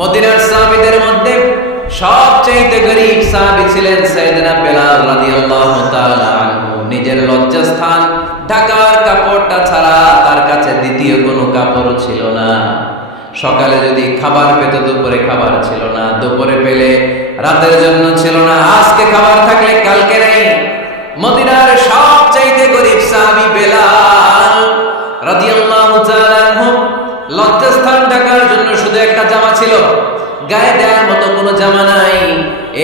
মদিনার সাহাবীদের মধ্যে সবচেয়ে গরীব সাহাবী ছিলেন সাইয়েদনা বেলাল রাদিয়াল্লাহু তাআলা আনহু। নিজের লজ্জাস্থান ঢাকার কাপড়টা ছাড়া তার কাছে দ্বিতীয় কোনো কাপড় ছিল না। সকালে যদি খাবার পেত, দুপুরে খাবার ছিল না, দুপুরে পেলে রাতের জন্য ছিল না, আজকে খাবার থাকলে কালকে নেই। মদিনার সবচেয়ে গরীব সাহাবী বেলাল রাদিয়াল্লাহু তাআলা আনহু, লজ্জাস্থান ঢাকার জন্য শুধু একটা জামা ছিল, গায়ে দেওয়ার মতো কোনো জামা নাই।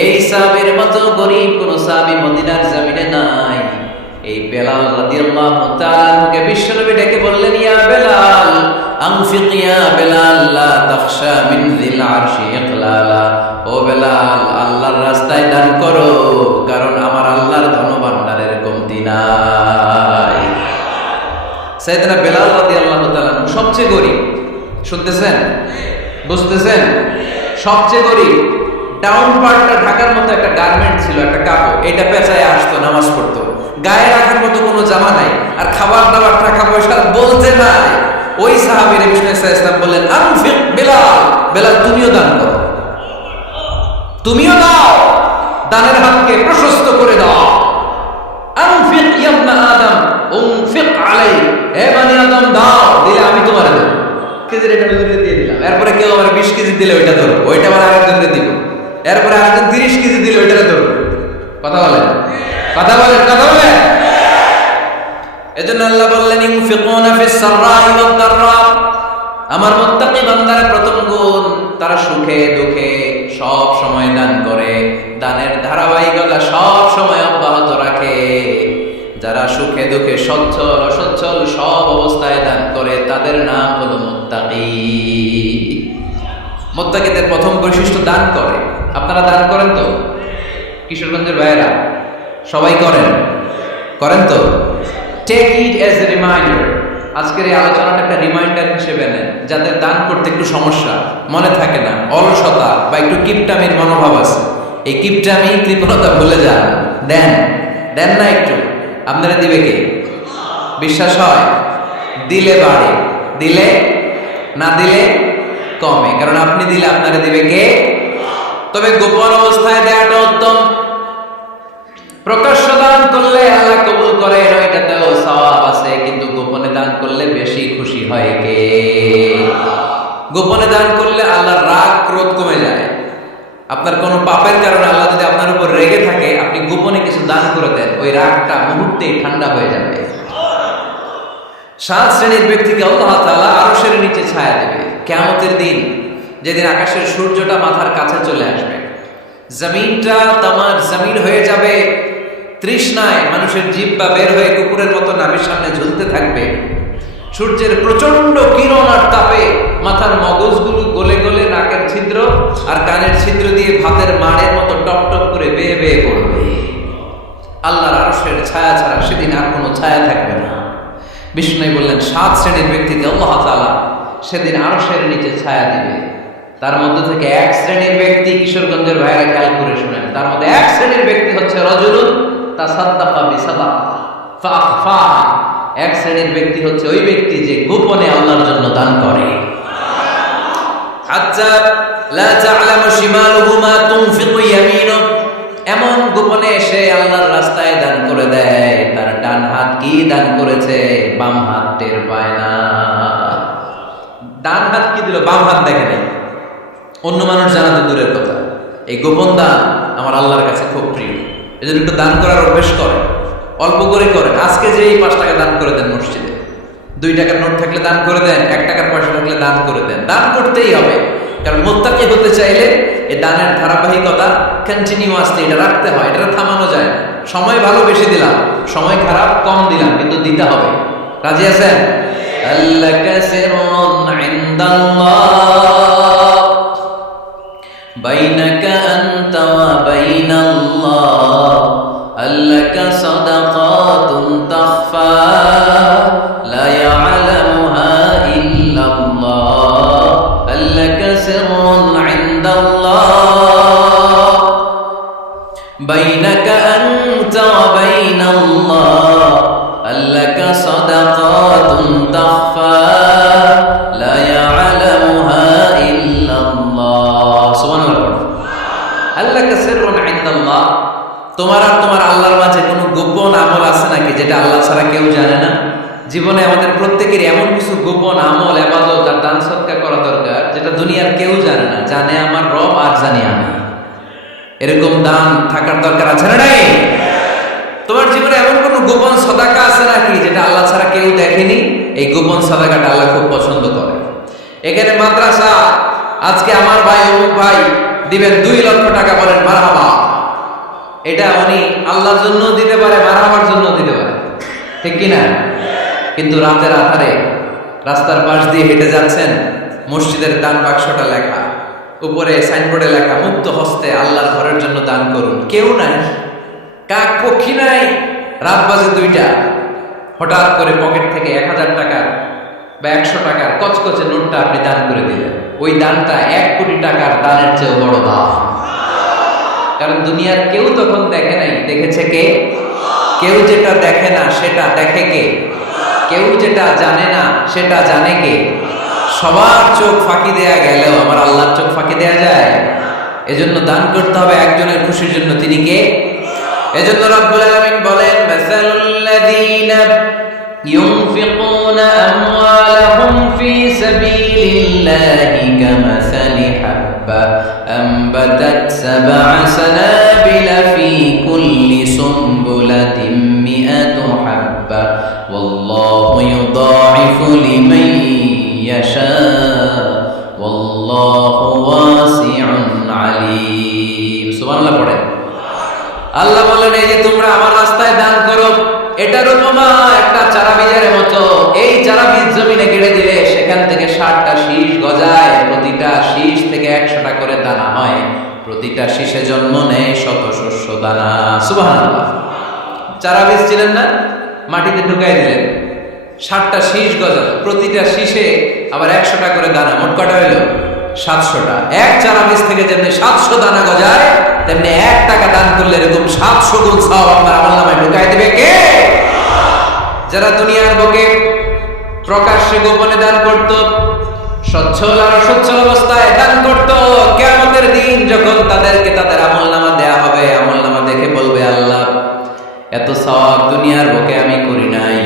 এই সাহাবীর মতো গরীব কোন সাহাবী মদিনার জমিনে নাই। এই বেলাল রাদিয়াল্লাহু তাআলা আনহুকে বিশ্বনবী ডেকে বললেন, ইয়া বেলাল আনফিক ইয়া বেলাল লা তাখশা মিন যিল আরশি ইকলালা। ও বেলাল, আল্লাহর রাস্তায় দান করো, কারণ আমার আল্লাহর ধনভাণ্ডারের কমতি নাই। সাইয়েদনা বেলাল রাদিয়াল্লাহু তাআলা সবচেয়ে গরীব, শুনতেছেন, বুঝতেছেন? সবচেয়ে গরীব। ডাউন পার্টটা ঢাকার মতো একটা গার্মেন্ট ছিল, একটা কাপড়, এটা পেঁচায় আসতো, নামাজ পড়তো, গায়ে রাখার মতো কোনো জামা নাই, আর খাবার দাবার টাকা পয়সা বলতে নাই। ওই সাহাবীর বিষ্ণু ইসলাম বললেন, আনফিক বেলাল, বেলাল তুমিও দান করো, তুমিও দাও, দানের হাতকে প্রশস্ত করে দাও। আনফিক ইয়া ইবনা আদম উনফিক আলাই, হে বনি আদম দাও, দিলে আমি তোমারে দেব। কেজির এটা নজরে দিয়ে দিলাম, এরপরে কেউ আমার 20 কেজি দিলে ওইটা ধরো, ওইটা আবার আরেকজনকে দিব, এরপরে আরেকজন 30 কেজি দিলে ওইটা ধরো। কথা বলেন, কথা বলেন, কথা বলেন। এজন্য আল্লাহ বললেন, ইনফিকুনা ফিস সাররাই ওয়াদ দাররা। আমার মুত্তাকি বান্দারা প্রথম গুণ, তারা সুখে দুঃখে সব সময় দান করে, দানের ধারাবাহিকতা সব সময় অব্যাহত রাখে। যারা সুখে দুঃখে সচ্ছল অসচ্ছল সব অবস্থায় দান করে, তাদের নাম হলো মুত্তাকি। মুত্তাকিদের প্রথম বৈশিষ্ট্য দান করে। আপনারা দান করেন তো? কিশোরগঞ্জের ভাইয়েরা সবাই করেন, করেন তো? Take it as a reminder. আজকের এই আলোচনাটা একটা রিমাইন্ডার হিসেবে নেন, যাদের দান করতে একটু সমস্যা, মনে থাকে না, অলসতা বা একটু কিপটামির মনোভাব আছে, এই কিপটামি কৃপণতা ভুলে যান, দেন, দেন না একটু। আপনারা দিবে কে? বিশ্বাস হয়? দিলে বাড়ে, দিলে না দিলে কমে, কারণ আপনি দিলে আপনারা দিবে কে? তবে গোপন অবস্থায় দেওয়াটা উত্তম। প্রকাশ্য দান করলে আল্লাহ কবুল করেন, ওইটাতেও সওয়াব আছে, কিন্তু গোপনে দান করলে বেশি খুশি হয় কে? গোপনে দান করলে আল্লাহর রাগ ক্রোধ কমে যায়। আপনার কোনো পাপের কারণে আল্লাহ যদি আপনার উপর রেগে থাকে, আপনি গোপনে কিছু দান করে দেন, ওই রাগটা মুহূর্তেই ঠান্ডা হয়ে যাবে। 7 শ্রেণীর ব্যক্তিকে আল্লাহ তাআলা আরশের নিচে ছায়া দেবে কিয়ামতের দিন, যেদিন আকাশের সূর্যটা মাথার কাছে চলে আসবে, জমিনটা তামার জমিন হয়ে যাবে, তৃষ্ণায় মানুষের জিহ্বা বের হয়ে কুকুরের মতো নাভির সামনে ঝুলতে থাকবে। সূর্যের প্রচন্ড কিরণ আর তাপে মাথার মগজগুলো গলে গলে নাকের ছিদ্র আর কানের ছিদ্র দিয়ে ভাতের মাড়ের মতো টপ টপ করে বেয়ে বেয়ে পড়বে। আল্লাহর আরশের ছায়া ছাড়া সেদিন আর কোনো ছায়া থাকবে না। বিষ্ণু বললেন, 7 শ্রেণীর ব্যক্তিকে আল্লাহ তাআলা সেদিন আরশের নিচে ছায়া দিবে। তার মধ্যে থেকে 1 শ্রেণীর ব্যক্তি, কিশোরগঞ্জের ভাইরা খেয়াল করে শুনেন, তার মধ্যে 1 শ্রেণীর ব্যক্তি হচ্ছে রাজুলুন তাসাদ্দাকা বিসাদাকা ফাআখফাহা। 1 শ্রেণীর ব্যক্তি হচ্ছে ওই ব্যক্তি যে গোপনে আল্লাহর জন্য দান করে। হাত্তা লা তা'লামু শিমালুহু মা তুনফিকু ইয়ামিনুহু, এমন গোপনে এসে আল্লাহর রাস্তায় দান করে দেয়, তার ডান হাত কি দান করেছে বাম হাত টের পায় না। ডান হাত কি দিল, বাম হাত দেখে নেই, অন্য মানুষ জানা তো দূরের কথা। এই গোপন দান আমার আল্লাহর কাছে খুব প্রিয়। এজন্য একটু দান করার অভ্যাস করেন, অল্প করে করেন। আজকে যে এই 5 টাকা দান করে দেন মসজিদে, 2 টাকার নোট থাকলে দান করে দেন, 1 টাকার পয়সা থাকলে দান করে দেন। দান করতেই হবে, কারণ মুত্তাকি হতে চাইলে এই দানের ধারাবাহিকতা কন্টিনিউয়াসলি এটা রাখতে হয়, এটা থামানো যায় না। সময় ভালো বেশি দিলাম, সময় খারাপ কম দিলাম, কিন্তু দিতে হবে। রাজি আছেন? আল্লাকা সিররুন ইনদাল্লাহ বাইনাকা আনতা ওয়া বাইনাল্লাহ, আল্লাকা সাদাকাতুন তাখফা লা ইয়ালামুহা ইল্লাল্লাহ, আল্লাকা সিররুন ইনদাল্লাহ বাইনাকা আনতা ওয়া বাইনাল্লাহ, আল্লাকা সাদাকাতুন তাখফা লা ইয়ালামুহা ইল্লাল্লাহ। ইনদাল্লাহ। সুবহানাল্লাহ। আল্লাহকা সিররুন ইনদাল্লাহ, তোমার আর তোমার আল্লাহর মাঝে কোনো গোপন আমল আছে নাকি যেটা আল্লাহ ছাড়া কেউ জানে না? জীবনে আমাদের প্রত্যেকেরই এমন কিছু গোপন আমল, ইবাদত আর দান সদকা করা দরকার যেটা দুনিয়ার কেউ জানে না, জানে আমার রব আর জানি আমি। এরকম দান থাকার দরকার আছে না নাই? তোমার জীবনে এমন কোন গোপন সদাকা আছে নাকি যেটা আল্লাহ ছাড়া কেউ দেখেনি? এই গোপন সদাকাটা আল্লাহ খুব পছন্দ করে। এখানে মাদ্রাসা, আজকে আমার ভাই অমুক ভাই দিবেন 2 লক্ষ টাকা, বলেন মারহাবা। এটা উনি আল্লাহর জন্য দিতে পারে, মারহাবার জন্য দিতে পারে, ঠিক কিনা? কিন্তু রাতের আধারে রাস্তার পাশ দিয়ে হেঁটে যাচ্ছেন, মসজিদের দান বাক্সটা লেখা, উপরে সাইনবোর্ডে লেখা মুক্ত হস্তে আল্লাহর ঘরের জন্য দান করুন। কেউ নাই, কাক পক্ষী নাই, রাত বাজে 2টা, হঠাৎ করে পকেট থেকে 1000 টাকার বা 100 টাকার কচকচে নোটটা আপনি দান করে দিলেন। ওই দানটা 1 কোটি টাকার দানের চেয়েও বড় দান। কারণ দুনিয়ার কেউ তখন দেখে নাই, দেখেছে কে? কেউ যেটা দেখে না সেটা দেখে কে? কেউ যেটা জানে না সেটা জানে কে? সবার চোখ ফাঁকি দেয়া গেলেও আমার আল্লাহর চোখ ফাঁকি দেয়া যায়? এজন্য দান করতে হবে একজনের খুশির জন্য, তিনি কে? এজন্য রব্বুল আলামিন বলেন, মাসালুল্লাযীনা ইউনফিকুনা আমওয়ালাহুম ফি সাবিলিল্লাহি কামাসালি হাব্বা আনবাতাত সাবআ সানাবিলা ফি কুল্লি সুনবুলাতিন মিআতু হাব্বা ওয়াল্লাহু ইউদাঈফু লিমান ইয়াশা ওয়াল্লাহু ওয়াসিউন আলীম। সুবহানাল্লাহ পড়ে। আল্লাহ বলেন, এই যে তোমরা আমার রাস্তায় দান করো, এটার উপমা একটা চারা বীজের মতো। এই চারা বীজ জমিনে গেড়ে দিলে সেখান থেকে 60টা শীষ গজায়, প্রতিটা শীষ থেকে 100টা করে দানা হয়, প্রতিটা শীষে জন্ম নেয় শত শস্য দানা। সুবহানাল্লাহ। চারা বীজ ছিলেন না, মাটিতে ঢুকাই দিলেন, 60টা শীষ গজালো, প্রতিটা শীষে আবার 100টা করে দানা, মোট কটা হইল? 700টা। এক চারা বীজ থেকে যেমনি 700 দানা গজায়, তেমনি 1 টাকা দান করলে এরকম 700 গুণ সওয়াব আপনার আমলনামায় ঢুকাই দিবে কে? যারা দুনিয়ার বুকে প্রকাশ্যে গোপনে দান করত, সচ্ছল আর অসচ্ছল অবস্থায় দান করত, কিয়ামতের দিন যখন তাদেরকে তাদের আমলনামা দেয়া হবে, আমলনামা দেখে বলবে, আল্লাহ এত সওয়াব দুনিয়ার বুকে আমি করি নাই,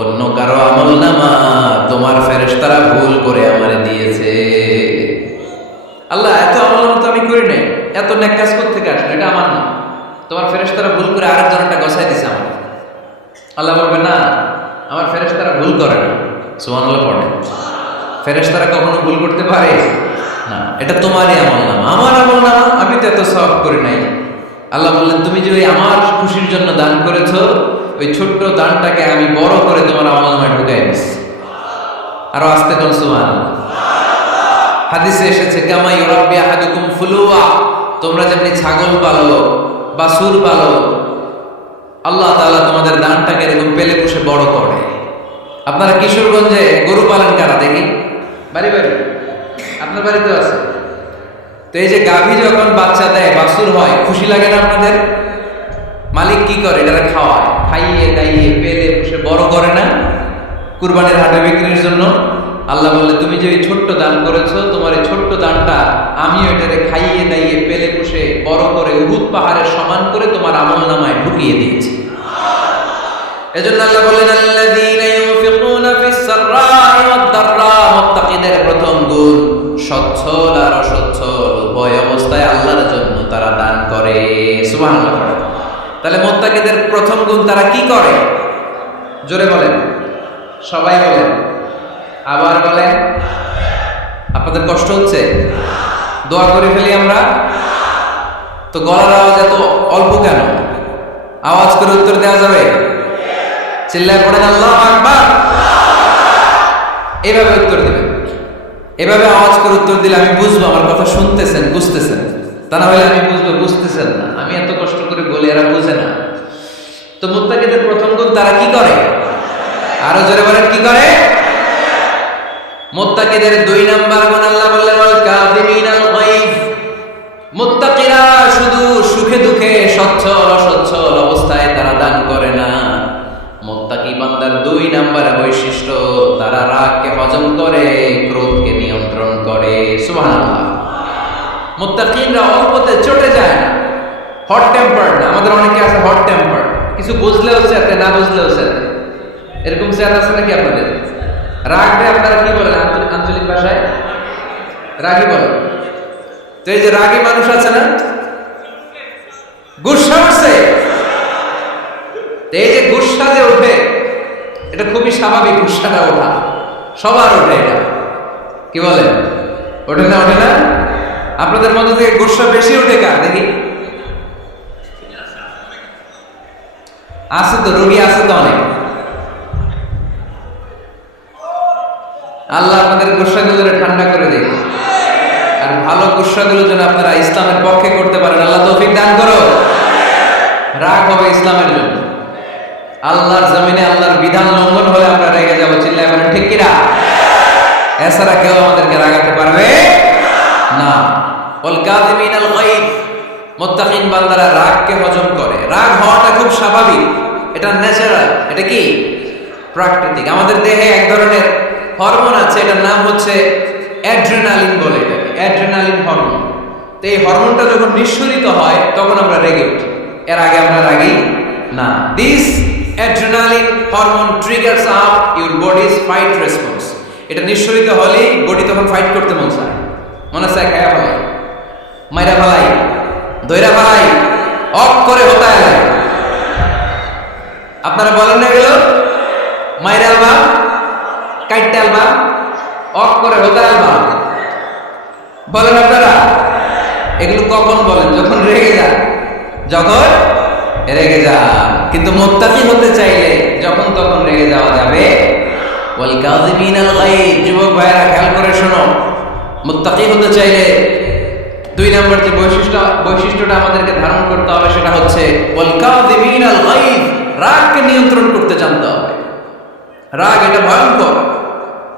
অন্য কারো আমলনামা তোমার ফেরেশতারা ভুল করে আমারে দিয়েছে। আল্লাহ এত আমলনামা তো আমি করি নাই, এত নেক কাজ করতে থেকে আসলে এটা আমার না, তোমার ফেরেশতারা ভুল করে আরেকজনটা গছাই দিছে আমার। আল্লাহ বলবে, না, আমার ফেরেশতারা ভুল করে না। সুবহানাল্লাহ পড়ে। ফেরেশতারা কখনো ভুল করতে পারে না, এটা তোমারই আমলনামা, আমার আমলনামা, আমি তো এত সওয়াব করি নাই। আল্লাহ বললেন, তুমি যে ওই আমার খুশির জন্য দান করেছো, ওই ছোট্ট দানটাকে আমি বড় করে তোমার আমলনামায় ঢুকাই দিচ্ছি। আরো আস্তে কোন সুবহানাল্লাহ। হাদিসে এসেছে, কামা ইউরাব্বি আহাদুকুম ফুলুয়া, তোমরা যেমনি ছাগল পালো, বাছুর পালো, আল্লাহ তাআলা তোমাদের দানটাকে এরকম পেলে পুষে বড় করে। আপনারা কিশোরগঞ্জে গরু পালন কারা দেখি? বাড়ি বাড়ি, আপনার বাড়িতে আছে তো। এই যে গাভী যখন বাচ্চা দেয়, বাছুর হয়, খুশি লাগে না আপনাদের? মালিক কি করে? এটারা খাওয়ায়, খাইয়ে দাইয়ে পেলে পুষে বড় করে না? কুরবানির হাটে বিক্রির জন্য। আল্লাহ বললে, তুমি যে ওই ছোট্ট দান করেছো, তোমার এই ছোট্ট দানটা আমি ওইটারে খাইয়ে দাইয়ে পেলে পুষে বড় করে উহুদ পাহাড়ের সমান করে তোমার আমলনামায় ঢুকিয়ে দিয়েছি। এজন্য আল্লাহ বললেন, আল্লাযীনা ইউনফিকুনা ফিস সাররাই ওয়াদ দাররা, মুত্তাকিদের প্রথম গুণ সচ্ছল আর অসচ্ছল উভয় অবস্থায় আল্লাহর জন্য তারা দান করে। সুবহানাল্লাহ। তাহলে মুত্তাকিদের প্রথম গুণ, তারা কি করে? জোরে বলেন, সবাই বলেন, আবার বলেন। আপনাদের কষ্ট হচ্ছে? দোয়া করে ফেলি আমরা তো। গলার আওয়াজ এত অল্প কেন? আওয়াজ করে উত্তর দেওয়া যাবে? চিল্লায় পড়েন আল্লাহু আকবার। এভাবে উত্তর দিবেন, এভাবে আওয়াজ করে উত্তর দিলে আমি বুঝবো আমার কথা শুনতেছেন, বুঝতেছেন। তা না হলে আমি বুঝবো বুঝতেছেন না, আমি এত কষ্ট করে বলি, এরা বুঝে না। তো মুত্তাকিদের প্রথম গুণ, তারা কি করে? আরো জোরে বলেন, কি করে? মুত্তাকিদের 2 নাম্বার গুণ আল্লাহ বললেন, ওয়াল কাযিমিনাল গায়ব। মুত্তাকিরা শুধু সুখে দুঃখে, সচ্ছল অসচ্ছল অবস্থায় তারা দান করে না। মুত্তাকি বান্দার 2 নাম্বার বৈশিষ্ট্য, তারা রাগকে হজম করে, ক্রোধকে নিয়ন্ত্রণ করে। সুবহানাল্লাহ। মুত্তাকিনরা অল্পতে চটে যায় না, হট টেম্পার না। আমাদের অনেকে আছে হট টেম্পার, কিছু বুঝলেও চেতে, না বুঝলেও চেতে, এরকম চেত আছে নাকি আপনাদের? রাগবে আপনারা কি বলেন আঞ্চলিক ভাষায়? রাগী বলেন। তো এই যে রাগী মানুষ আছে না, গুসা উঠছে, এই যে গুসা যে ওঠে, এটা খুবই স্বাভাবিক। গুসাটা ওঠা সবার ওঠে, এটা কি বলেন? ওঠে না? ওঠে না? আপনাদের মধ্যে থেকে গুসা বেশি ওঠে কার দেখি? আছে তো, রোগী আছে তো অনেক। আল্লাহ আপনাদের গুসাগুলো ঠান্ডা করে দিন, আর ভালো গুসাগুলো যেন আপনারা ইসলামের পক্ষে করতে পারেন। আল্লাহ তৌফিক দান করো। রাগ হবে ইসলামের জন্য। আল্লাহর জমিনে আল্লাহর বিধান লঙ্ঘন হলে আমরা রেগে যাবো, চিল্লায় বলেন ঠিক কিনা? এছাড়া কেউ আমাদেরকে রাগাতে পারবে না। ওয়াল কাযিমিনাল গায়ব, মুত্তাকিন বান্দারা রাগকে হজম করে। রাগ হওয়াটা খুব স্বাভাবিক, এটা ন্যাচারাল, এটা কি প্রাকৃতিক। আমাদের দেহে এক ধরনের হরমোন আছে, এটার নাম হচ্ছে অ্যাড্রেনালিন বলে, এটাকে অ্যাড্রেনালিন হরমোন। তো এই হরমোনটা যখন নিঃসরিত হয় তখন আমরা রেগে উঠি, এর আগে আমরা রাগি না। This adrenaline hormone triggers up your bodies fight response. এটা নিঃসরিত হলেই বডি তখন ফাইট করতে মন চায়, মনে চায় খায়া ফেলাই, মাইরা ফেলাই, দইরা ফেলাই, অফ করে হতায় যায়। আপনারা বলেন না গেল মাইরা আলবা, কাইটটা আলবা, অফ করে হতায় আলবা, বলেন আপনারা? এগুলো কখন বলেন? যখন রেগে যান, যখন রেগে যান। কিন্তু মুত্তাকি হতে চাইলে যখন তখন রেগে যাওয়া যাবে। ওয়াল কাযিমিনাল গায়ব, যুবক ভাইরা খেয়াল করে শোনো, মুত্তাকি হতে চাইলে 2 নম্বর যে বৈশিষ্ট্যটা আমাদেরকে ধারণ করতে হবে সেটা হচ্ছে ওয়াল কাযিমিনাল গায়ব, রাগকে নিয়ন্ত্রণ করতে জানতে হবে। রাগ এটা ভয়ঙ্কর।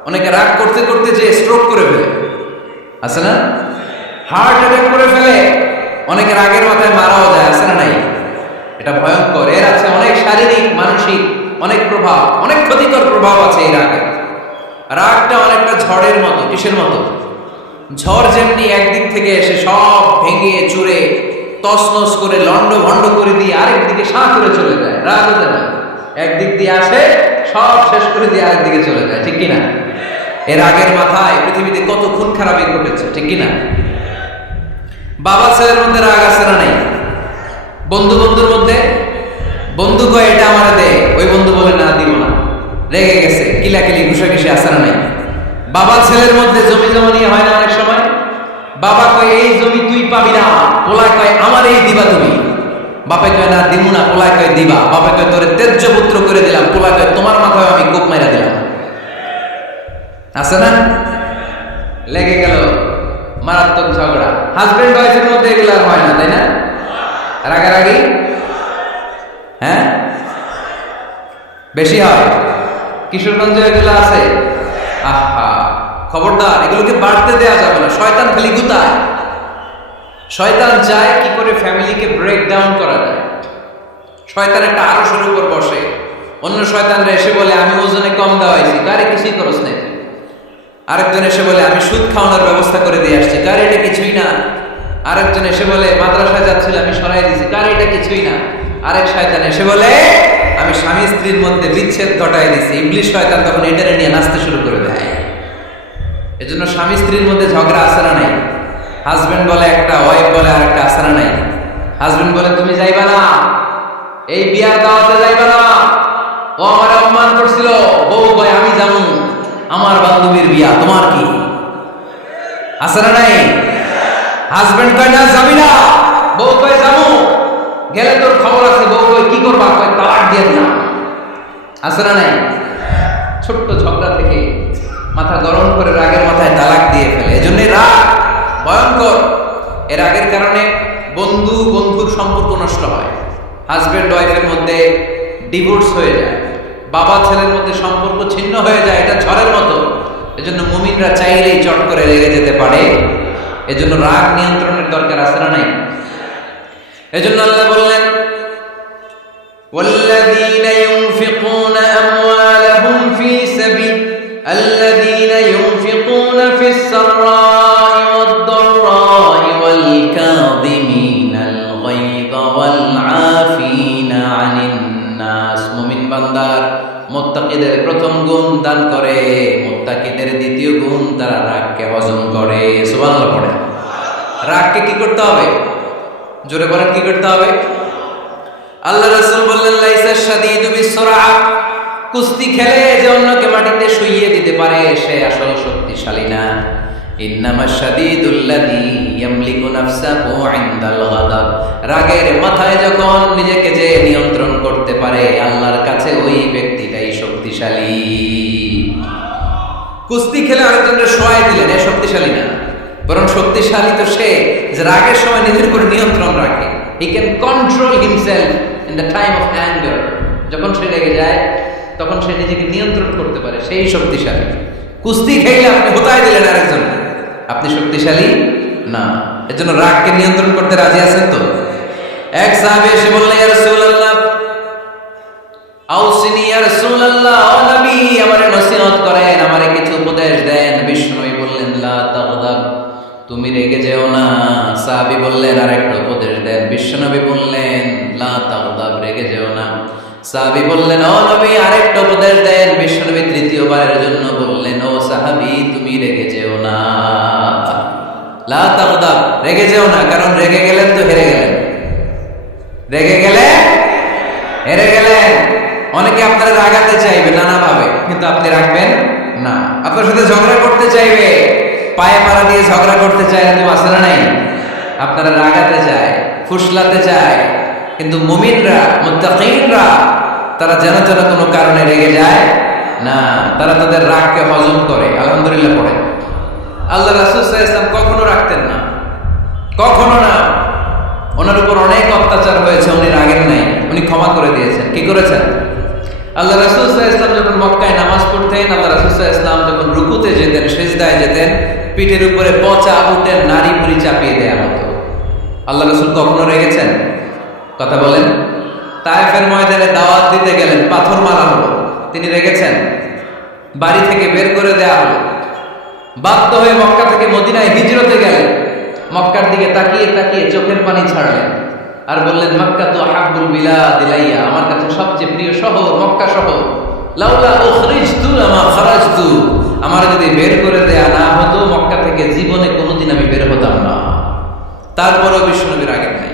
অনেকে রাগ করতে করতে যে স্ট্রোক করে ফেলে, আছে না? হার্ট অ্যাটাক করে ফেলে। অনেকে রাগের মাথায় মারাও যায়, আছে না নাই? এটা ভয়ঙ্কর। এর আছে অনেক শারীরিক, মানসিক অনেক প্রভাব, অনেক ক্ষতিকর প্রভাব আছে এই রাগের। রাগটা অনেকটা ঝড়ের মতো। কিসের মতো? ঝড় যেমনি একদিক থেকে এসে সব ভেঙে চুরে তছনছ করে লন্ড ভন্ড করে দিয়ে আরেক দিকে সাঁ করে চলে যায়। রাগ হতে না, একদিক দিয়ে আসে সব শেষ করে দিয়ে আরেক দিকে চলে যায়, ঠিক কিনা? এর আগের মাথায় পৃথিবীতে কত খুন খারাপি ঘটেছে, ঠিক কিনা? বাবা ছেলের মধ্যে রাগ আছে না নাই? বন্ধু বন্ধুর মধ্যে, বন্ধু কয় এটা আমার দে, ওই বন্ধু বলে না দিব না, রেগে গেছে, কিলাকিলি ঘুষাঘুষি আছে না নাই? বাবা ছেলের মধ্যে জমি জমা নিয়ে হয় না অনেক সময়? বাবা কয় এই জমি তুই পাবি না, পোলা কয় আমার এই দিবা তুমি। বাপে কয় না দিমু না, পোলা কয় দিবা। বাপে কয় তোরে তেজ্য পুত্র করে দিলাম, পোলা কয় তোমার মাথায় আমি কোপ মাইরা দিলাম। আছে না? লেগে গেল, মারাত্মক ঝগড়া। হাজবেন্ড ওয়াইফের মধ্যে এগুলো আর হয় না, তাই না? রাগারাগি হ্যাঁ বেশি হয়। কিশোরগঞ্জে এগুলো আছে। আহা, খবরদার, এগুলোকে বাড়তে দেয়া যাবে না। শয়তান খালি গুতায়। শয়তান চায় কি করে ফ্যামিলিকে ব্রেক ডাউন করা যায়। শয়তান একটা আরশের উপর বসে, অন্য শয়তানরা এসে বলে আমি ওজনে কম দেওয়াইছি, কারে কিছুই করস নাই। আরেকজন এসে বলে আমি সুদ খাওয়ানোর ব্যবস্থা করে দিয়ে আসছি, কার এটা কিছুই না। আরেকজন এসে বলে মাদ্রাসায় যাচ্ছিল আমি সরাই দিয়েছি, কার এটা কিছুই না। আরেক শয়তান এসে বলে আমি স্বামী স্ত্রীর মধ্যে বিচ্ছেদ ঘটাই দিছি। ইবলিশ শয়তান তখন এটারে নিয়ে নাচতে শুরু করে দেয়। এজন্য স্বামী স্ত্রীর মধ্যে ঝগড়া আছে না নাই? হাজবেন্ড বলে একটা, ওয়াইফ বলে আরেকটা, আছে না নাই? হাজবেন্ড বলে তুমি যাইবা না, এই বিয়ার দাওয়াতে যাইবা না, ও আমার অপমান করছিল। বউ কয় আমি যাবো, আমার বান্ধবীর বিয়া, তোমার কি? আছে না নাই? হাজবেন্ড কয় না যাবি না, বউ কয় যাবো, গেলে তোর খবর আছে। বউ কয় কি করবা? কয় তালাক দিয়ে দিলাম। আছে না নাই? ছোট্ট ঝগড়া থেকে মাথা গরম করে রাগের মাথায় তালাক দিয়ে ফেলে। এজন্য রাগ ভয়ঙ্কর। এর রাগের কারণে বন্ধু বন্ধুর সম্পর্ক নষ্ট হয়, হাজবেন্ড ওয়াইফের মধ্যে ডিভোর্স হয়ে যায়, বাবা ছেলের মধ্যে সম্পর্ক ছিন্ন হয়ে যায়। এটা ঝড়ের মতো। এজন্য মুমিনরা চাইলেই চট করে রেগে যেতে পারে। এজন্য রাগ নিয়ন্ত্রণের দরকার আছে না নাই? এজন্য আল্লাহ বললেন والذين ينفقون أموالهم في سبيل الذين ينفقون في السراء والضراء মুত্তাকিদের প্রথম গুণ দান করে, মুত্তাকিদের দ্বিতীয় গুণ তারা রাগকে হজম করে। সুবহানাল্লাহ পড়ে। রাগকে কি করতে হবে? জোরে বলেন, কি করতে হবে? আল্লাহ রাসূল বললেন, লাইসা শাদীদু বিসসুরআ, কুস্তি খেলে যে অন্যকে মাটিতে শুইয়ে দিতে পারে সে আসল শক্তিশালী না। ইন্নামাশ শাদীদুল্লাযী ইয়ামলিকু নাফসাহু ইনদাল গাদাব, রাগের মাথায় যখন নিজেকে যে নিয়ন্ত্রণ করতে পারে আল্লাহর কাছে ওই ব্যক্তিটাই শক্তিশালী। কুস্তি খেলে আরেকজনকে শোয়াই দিলেন, এ শক্তিশালী না, বরং শক্তিশালী তো সে যে রাগের সময় নিজের উপর নিয়ন্ত্রণ রাখে। He can control himself in the time of anger. যখন সে রেগে যায় তখন সে নিজেকে নিয়ন্ত্রণ করতে পারে, সেই শক্তিশালী। কুস্তি খেলে আপনি হোতায় দিলেন আরেকজনকে, আপনি শক্তিশালী না। এর জন্য রাগকে নিয়ন্ত্রণ করতে রাজি আছেন তো? এক সাহাবী এসে বললেন, ইয়া রাসূলুল্লাহ আউসিনি, ইয়া রাসূলুল্লাহ, ও নবী আমারে নসিহত করেন, আমারে কিছু উপদেশ দেন। বিষ্ণু বললেন, লা তাগদাব, তুমি রেগে যেও না। সাহাবী বললেন, আরেকটা উপদেশ দেন। বিশ্বনবী বললেন, লা তাগদাব, রেগে যেও না। সাহাবী বললেন, ও নবী আরেকটা উপদেশ দেন। বিশ্বনবী তৃতীয়বারের জন্য বললেন, ও সাহাবী তুমি রেগে যেও না, লা তাগদাব, রেগে যেও না। কারণ রেগে গেলেন তো হেরে গেলেন, রেগে গেলে হেরে গেলেন। অনেকে আপনারা রাগাতে চাইবে নানাভাবে, কিন্তু আপনি রাখবেন না। আপনার সাথে ঝগড়া করতে চাইবে, পায়ে পাড়া দিয়ে ঝগড়া করতে চায়, এরকম আছে না নাই? আপনারা রাগাতে চায়, ফুসলাতে চায়, কিন্তু মুমিনরা, মুত্তাকিনরা তারা যেন যেন কোনো কারণে রেগে যায় না, তারা তাদের রাগকে হজম করে। আলহামদুলিল্লাহ পড়ে। আল্লাহ রাসূল সাল্লাল্লাহু আলাইহি ওয়াসাল্লাম কখনো রাখতেন না, কখনো না। ওনার উপর অনেক অত্যাচার হয়েছে, উনি রাগেন নাই, উনি ক্ষমা করে দিয়েছেন। কি করেছেন? আল্লাহ রাসূল সাল্লাল্লাহু আলাইহি ওয়াসাল্লাম যখন মক্কায় নামাজ পড়তেন, আল্লাহ রাসূল সাল্লাল্লাহু আলাইহি ওয়াসাল্লাম যখন রুকুতে যেতেন, সিজদায় যেতেন, পিঠের উপরে পচা উটের নাড়ি ভুঁড়ি চাপিয়ে দেয়া হতো। আল্লাহ রাসূল কখনো রেগেছেন? কথা বলেন। তায়েফের ময়দানে দাওয়াত দিতে গেলেন, পাথর মারা হলো, তিনি রেগেছেন? বাড়ি থেকে বের করে দেয়া হলো, বাধ্য হয়ে মক্কা থেকে মদিনায় হিজরতে গেলেন। মক্কার দিকে তাকিয়ে তাকিয়ে চোখের পানি ছাড়লেন আর বললেন, মক্কা তো আহাব্বুল বিলাদ ইলাইয়া, আমার কাছে সবচেয়ে প্রিয় শহর মক্কা শহর। লাউলা উখরিজতু লামা খারাজতু, আমার যদি বের করে দেয়া না হতো মক্কা থেকে জীবনে কোনোদিন আমি বের হতাম না। তারপরেও বিশ্বনবীর আগের নাই।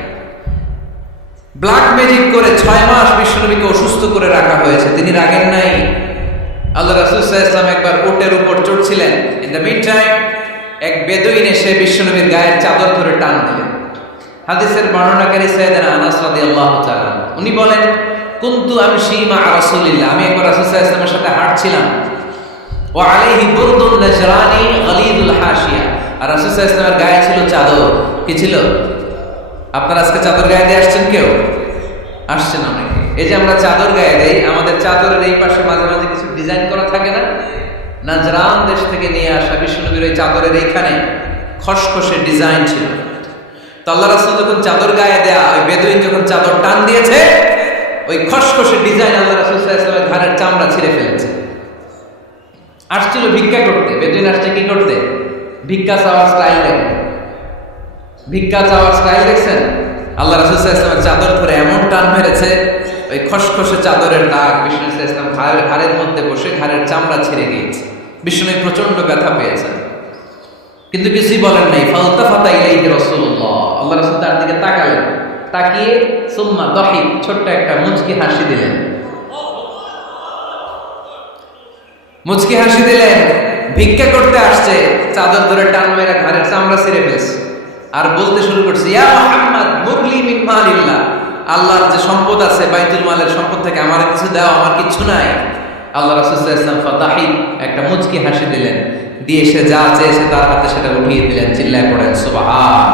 ব্ল্যাক ম্যাজিক করে 6 মাস বিশ্বনবীকে অসুস্থ করে রাখা হয়েছে, তিনি রাগেন নাই। আল্লাহ রাসূল সাল্লাল্লাহু আলাইহি ওয়াসাল্লাম একবার উটের উপর চড়ছিলেন। ইন দ্য মিড টাইম এক বেদুইন এসে বিশ্বনবীর গায়ের চাদর ধরে টান দিলেন। হাদিসের বর্ণনাকারী সাইয়েদনা আনাস রাদিয়াল্লাহু তাআলা উনি বলেন, কুনতু আমশি মা রাসূলিল্লাহ, আমি একবার রাসূল সাল্লাল্লাহু আলাইহি ওয়াসাল্লামের সাথে হাঁটছিলাম। ওয়া আলাইহি বুরদুন নাজরানি গালিদুল হাশিয়া, আর রাসূল সাল্লাল্লাহু আলাইহি ওয়াসাল্লামের গায়ে ছিল চাদর। কি ছিল? আপনারা আজকে চাদর গায়ে দিয়ে আসছেন? কেউ আসছেন? অনেকে। এই যে আমরা চাদর গায়ে দেই, আমাদের চাদরের এই পাশে মাঝে মাঝে কিছু ডিজাইন করা থাকে না? নাজরান দেশ থেকে নিয়ে আসা বিশ্বনবীর ওই চাদরের এইখানে খসখসে ডিজাইন ছিল। তো আল্লাহ রাসূল যখন চাদর গায়ে দেয়া, ওই বেদুইন যখন চাদর টান দিয়েছে, ওই খসখসে ডিজাইন আল্লাহ রাসূল সাল্লাল্লাহু আলাইহি ওয়াসাল্লামের ঘাড়ের চামড়া ছিঁড়ে ফেলেছে। আসছিল ভিক্ষা করতে, বেদুইন আসছে কি করতে? ভিক্ষা চাওয়ার স্টাইল দেখেন, ভিক্ষা চাওয়ার স্টাইল দেখছেন? আল্লাহ রাসূল সাল্লাল্লাহু আলাইহি ওয়াসাল্লামের চাদর ধরে এমন টান মেরেছে, ওই খসখসে চাদরের দাগ বিষ্ণু সাল্লাল্লাহু আলাইহি ওয়াসাল্লাম ঘাড়ের মধ্যে বসে ঘাড়ের চামড়া ছিঁড়ে গিয়েছে। বিষ্ণু প্রচন্ড ব্যথা পেয়েছেন, কিন্তু কিছুই বলেন নাই। ফালতাফাতা ইলাইহি রাসূলুল্লাহ, আল্লাহ রাসূল তার দিকে তাকালেন, তাকিয়ে সুম্মা দাহিক, ছোট্ট একটা মুচকি হাসি দিলেন। মুচকি হাসি দিলেন। ভিক্ষা করতে আসছে, চাদর ধরে টান মেরে ঘাড়ের চামড়া ছিঁড়ে ফেলছে, আর বলতে শুরু করছে, ইয়া মুহাম্মদ মুগলি মিন মালিল্লাহ, আল্লাহর যে সম্পদ আছে বাইতুল মালের সম্পদ থেকে আমার কিছু দাও, আমার কিছু নাই। আল্লাহ রাসূল সাল্লাল্লাহু আলাইহি ওয়াসাল্লাম ফাদাহিক, একটা মুচকি হাসি দিলেন, দিয়ে সে যা চেয়েছে তার হাতে সেটা উঠিয়ে দিলেন। চিল্লায় পড়েন সুবহান।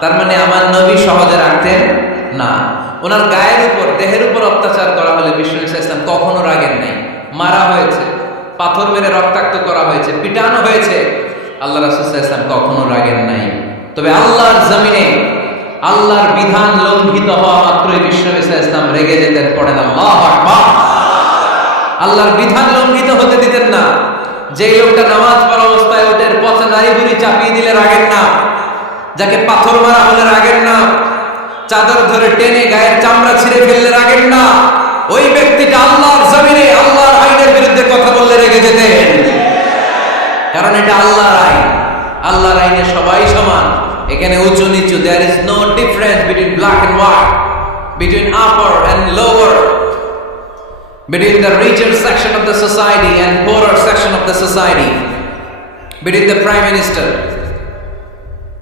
তার মানে আমার নবী সহজে রাখতেন না। ওনার গায়ের উপর, দেহের উপর অত্যাচার করা হলে বিষ্ণু সাল্লাল্লাহু আলাইহি ওয়াসাল্লাম কখনো রাগেন নাই। মারা হয়েছে, পাথর মেরে রক্তাক্ত করা হয়েছে, পিটানো হয়েছে, আল্লাহ রাসূল সাল্লাল্লাহু আলাইহি ওয়াসাল্লাম কখনো রাগেন নাই। তবে আল্লাহর জমিনে আল্লাহর বিধান লঙ্ঘিত হওয়া মাত্রই বিষ্ণু সাল্লাল্লাহু আলাইহি ওয়াসাল্লাম রেগে যেতেন। পড়েন আল্লাহু আকবার। আল্লাহর বিধান লঙ্ঘিত হতে দিতেন না। যেই লোকটা নামাজ পড়া অবস্থায় ওদের পচা নারী বুড়ি চাপিয়ে দিলে রাগেন না, যাকে পাথর মারা হলে রাগেন না, চাদর ধরে টেনে গায়ের চামড়া ছিঁড়ে ফেললে রাগেন না, ওই ব্যক্তিটা আল্লাহর জমিনে আল্লাহর আইনের বিরুদ্ধে কথা বললে রেগে যেতেন। কারণ এটা আল্লাহর আইন, আল্লাহর আইনে সবাই সমান। এখানে উঁচু নিচু, there is no difference between black and white, between upper and lower, between the richer section of the society and poorer section of the society, between the prime minister,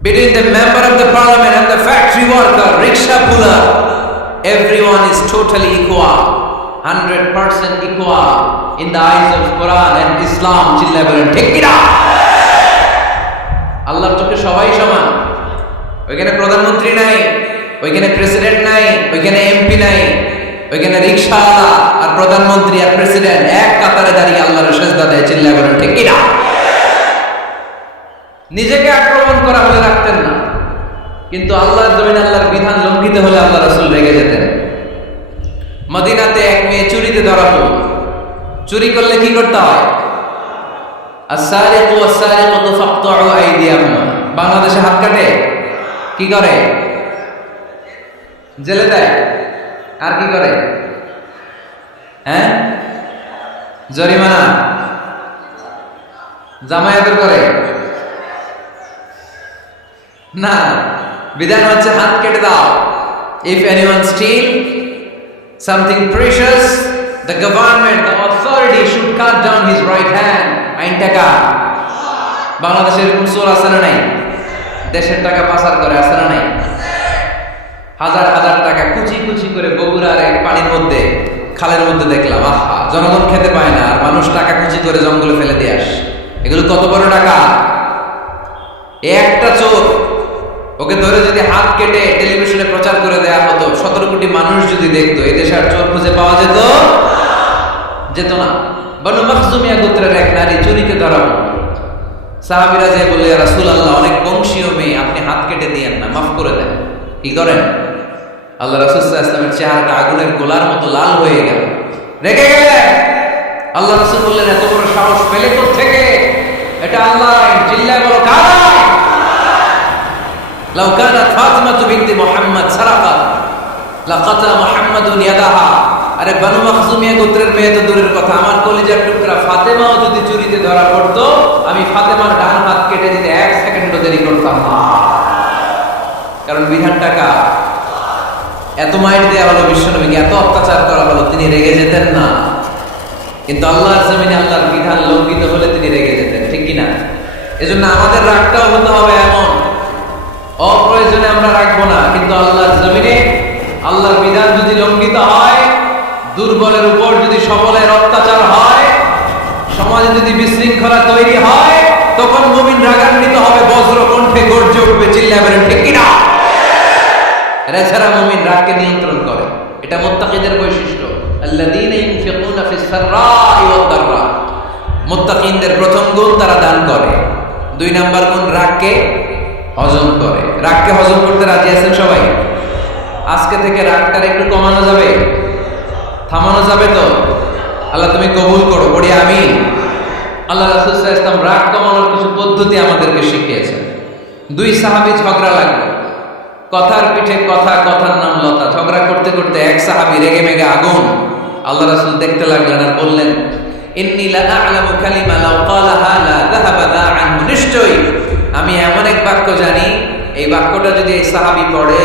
between the member of the parliament and the factory worker, rickshaw puller. Everyone is totally equal, 100% equal in the eyes of Quran and Islam. চিল্লায় বলেন ঠিক কিনা? আল্লাহর চোখে সবাই সমান। ওইখানে প্রধানমন্ত্রী নাই, ওইখানে প্রেসিডেন্ট নাই, ওইখানে এমপি নাই, ওইখানে রিকশাওয়ালা আর প্রধানমন্ত্রী আর প্রেসিডেন্ট এক কাতারে দাঁড়িয়ে আল্লাহর সেজদা দেয়। চিল্লায় বলেন ঠিক কিনা? নিজেকে আক্রমণ করা হলে রাখতেন না, কিন্তু আল্লাহর জমিনে আল্লাহর বিধান লঙ্ঘিত হলে আল্লাহ রাসূল রেগে যেতেন। মদিনাতে এক মেয়ে চুরিতে ধরা পড়ল। চুরি করলে কি করতে হয়? আস-সারিকু ওয়াস-সারিকাতু ফাকতাউ আইদিয়াহুমা। বাংলাদেশে হাত কাটে, কি করে? জেলে দেয়। আর কি করে? হ্যাঁ, জরিমানা, জামায়াতের করে না। বিধান হচ্ছে হাত কেটে দাও। If anyone steal something precious, the government, the authority should cut down his right hand. আইন টাকা। বাংলাদেশের এরকম চোর আছে না নাই? দেশের টাকা পাচার করে আছে না নাই? হাজার হাজার টাকা কুচি কুচি করে বগুড়ার এক পানির মধ্যে, খালের মধ্যে দেখলাম। আহা, জনগণ খেতে পায় না আর মানুষ টাকা কুচি করে জঙ্গলে ফেলে দিয়ে আসে। এগুলো কত বড় টাকা! একটা চোর, ওকে ধরে যদি হাত কেটে টেলিভিশনে প্রচার করে দেয়া হতো, 17 কোটি মানুষ যদি দেখতো, এই দেশে আর চোর খুঁজে পাওয়া যেত না। বনু মখজুমিয়া গোত্রের এক নারী চুরিতে ধরা পড়ল। সাহাবীরা যে বললে, ইয়া রাসূলুল্লাহ, অনেক বংশীয় মেয়ে, আপনি হাত কেটে দিয়েন না, মাফ করে দেন। কি করেন? আল্লাহ রাসূল সাল্লাল্লাহু আলাইহি ওয়াসাল্লামের চেহারাটা আগুনের গোলার মতো লাল হয়ে গেল, রেগে গেলেন। আল্লাহ রাসূল বললেন, এত বড় সাহস পেলে কোত্থেকে? এটা আল্লাহর আইন। চিল্লায় বলো, কার আইন? লাউ কানাত ফাতিমা বিনতে মুহাম্মদ সারাকাত লাকাতা মুহাম্মাদুন ইয়াদাহা। আরে বনু মখজুমিয়া গোত্রের মেয়ে তো দূরের কথা, আমার কলিজার টুকরা ফাতেমাও যদি চুরিতে ধরা পড়তো, আমি ফাতেমার ডান হাত কেটে দিতে 1 সেকেন্ডও দেরি করতাম না। কারণ বিধানটা কার? এত মাইর দেওয়া হলো বিশ্বনবীকে, এত অত্যাচার করা হলো, তিনি রেগে যেতেন না। কিন্তু আল্লাহর জমিনে আল্লাহর বিধান লঙ্ঘিত হলে তিনি রেগে যেতেন, ঠিক কিনা? এজন্য আমাদের রাগটাও হতে হবে এমন, অপ্রয়োজনে আমরা রাখবো না। কিন্তু আল্লাহর জমিনে আল্লাহর বিধান যদি লঙ্ঘিত হয়, দুর্বলের উপর যদি সবলের অত্যাচার হয়, সমাজে যদি বিশৃঙ্খলা তৈরি হয়, তখন মুমিন রাগান্বিত হবে, বজ্র কণ্ঠে গর্জে উঠবে। চিল্লায় বলেন ঠিক কিনা? এছাড়া মুমিন রাগকে নিয়ন্ত্রণ করে। এটা মুত্তাকিদের বৈশিষ্ট্য। আল্লাযীনা ইউনফিকুনা ফিস সাররাই ওয়াদ দাররা। মুত্তাকিনদের প্রথম গুণ, তারা দান করে। 2 নাম্বার গুণ, রাগকে হজম করে। রাগকে হজম করতে রাজি আছেন সবাই? আজকে থেকে রাগটার একটু কমানো যাবে, থামানো যাবে তো? আল্লাহ তুমি কবুল করো, পড়ি আমিন। আল্লাহ রাসূল সাল্লাল্লাহু আলাইহি ওয়াসাল্লাম রাগ কমানোর কিছু পদ্ধতি আমাদেরকে শিখিয়েছেন। 2 সাহাবী ঝগড়া লাগলো, কথার পিঠে কথা, কথার নাম লতা। ঝগড়া করতে করতে এক সাহাবী রেগে মেগে আগুন। আল্লাহ রাসূল দেখতে লাগলেন আর বললেন, ইন্নী লা আ'লামু কালিমা লাউ ক্বালাহা লা যাহাবা দা আনহু। নিশ্চয়ই আমি এমন এক বাক্য জানি, এই বাক্যটা যদি এই সাহাবী পড়ে,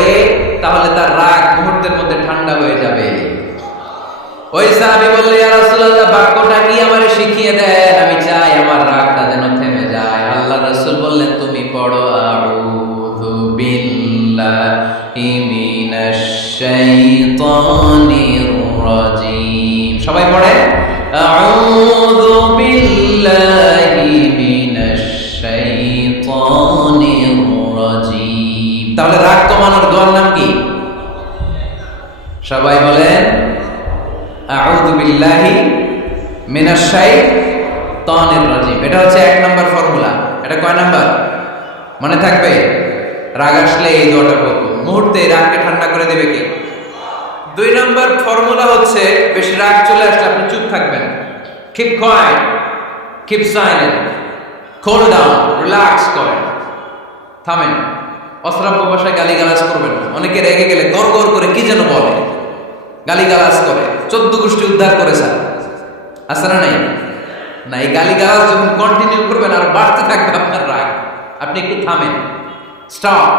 তাহলে তার রাগ মুহূর্তের মধ্যে ঠান্ডা হয়ে যাবে। ওই সাহাবী বলল, ইয়া রাসূলুল্লাহ, বাক্যটা কি আমারে শিখিয়ে দেন, আমি চাই আমার রাগটা যেন থেমে যায়। আল্লাহ রাসূল বললেন, তুমি পড়ো, আউযু বিল্লাহি মিনাশ শাইতানির রাজীম। সবাই পড়ে, আউযু বিল্লাহি মিনাশ শাইতানির রাজীম। তাহলে রাগ কমানোর দোয়ার নাম কি? সবাই বলেন, আউযু বিল্লাহি মিনাশ শাইতানির রাজীম। এটা হচ্ছে 1 নাম্বার ফর্মুলা। এটা কয় নাম্বার মনে থাকবে? রাগ আসলে এই দোয়াটা পড়বো, মুহূর্তে রাগকে ঠান্ডা করে দেবে কে? 2 নাম্বার ফর্মুলা হচ্ছে, বেশি রাগ চলে আসলে আপনি চুপ থাকবেন। Keep quiet, keep silent, cool down, relax করেন, থামেন। অশ্রাব্য ভাষায় গালিগালাজ করবেন না। অনেকে রেগে গেলে গড় গড় করে কি যেন বলে, গালিগালাজ করে, 14 গোষ্ঠী উদ্ধার করেছেন, আছে না নাই? না, এই গালিগালাজ যখন কন্টিনিউ করবেন আর বাড়তে থাকবে আপনার রাগ, আপনি একটু থামেন, stop,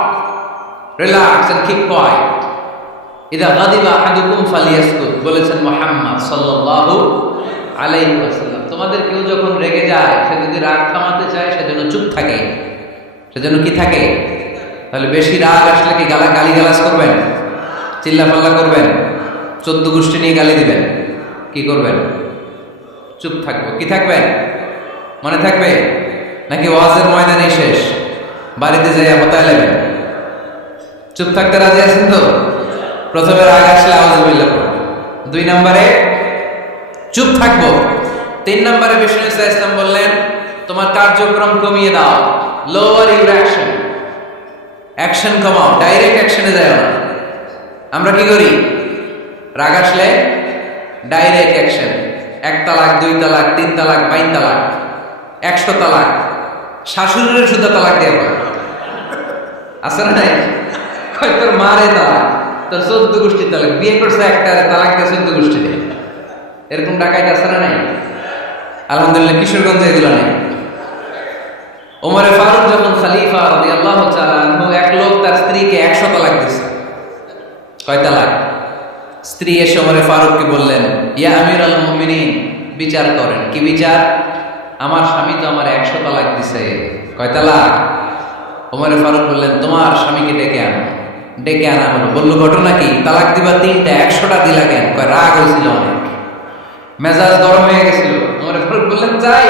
relax and keep quiet. ইদা গাদিবা আহাদুকুম ফালিয়াসকুত, বলেছেন মুহাম্মদ সাল্লাল্লাহু আলাইহি ওয়াসাল্লাম, তোমাদের কেউ যখন রেগে যায়, সে যদি রাগ থামাতে চায় সেজন্য চুপ থাকে, সেজন্য কি থাকে? তাহলে বেশি রাগ আসলে কি গালিগালাজ করবেন, চিল্লাপাল্লা করবেন, 14 গোষ্ঠী নিয়ে গালি দিবেন, কি করবেন? চুপ থাকবো। কি থাকবেন? মনে থাকবে নাকি ওয়াজের ময়দানে শেষ, বাড়িতে যাই হতায় নেবেন? চুপ থাকতে রাজি আছেন তো? প্রথমে রাগ আসলে আউযুবিল্লাহ পড়ো, 2 নম্বরে চুপ থাকবো, 3 নম্বরে বিষ্ণু ইসলাম বললেন তোমার কার্যক্রম কমিয়ে দাও, লোয়ার ইউর অ্যাকশন, অ্যাকশন কমাও, ডাইরেক্ট অ্যাকশনে যায় না। আমরা কি করি? রাগ আসলে ডাইরেক্ট অ্যাকশন, 1 তালাক, 2 তালাক, 3 তালাক, 22 তালাক, 100 তালাক, শাশুড়ির সুদ্ধা তালাক দিয়ে পারে, আছে না নাই? তোর মারে তালাক, তোর 14 গোষ্ঠী তালাক, বিয়ে করছে একটা, তালাক দিয়ে 14 গোষ্ঠী দেয়, এরকম ডাকাইতে আছে না নাই? আলহামদুলিল্লাহ কিশোরগঞ্জে এগুলো নেই। ওমরে ফারুক যখন খলিফা রাদিয়াল্লাহু তাআলা আনহু, এক লোক তার স্ত্রীকে 100 তালাক দিয়েছে। কয় তালাক? স্ত্রী এসে ওমরে ফারুককে বললেন, ইয়া আমিরুল মুমিনিন, বিচার করেন। কি বিচার? আমার স্বামী তো আমার 100 তালাক দিছে। কয় তালাক? ওমরে ফারুক বললেন, তোমার স্বামীকে ডেকে আনো। ডেকে আনা হলো। বলল, ঘটনা কি? তালাক দিবা 3টা, 100টা দিলা কেন? কয় রাগ হয়েছিল অনেক, মেজাজ গরম হয়ে গেছিল। ওমরে ফারুক বললেন, যাই,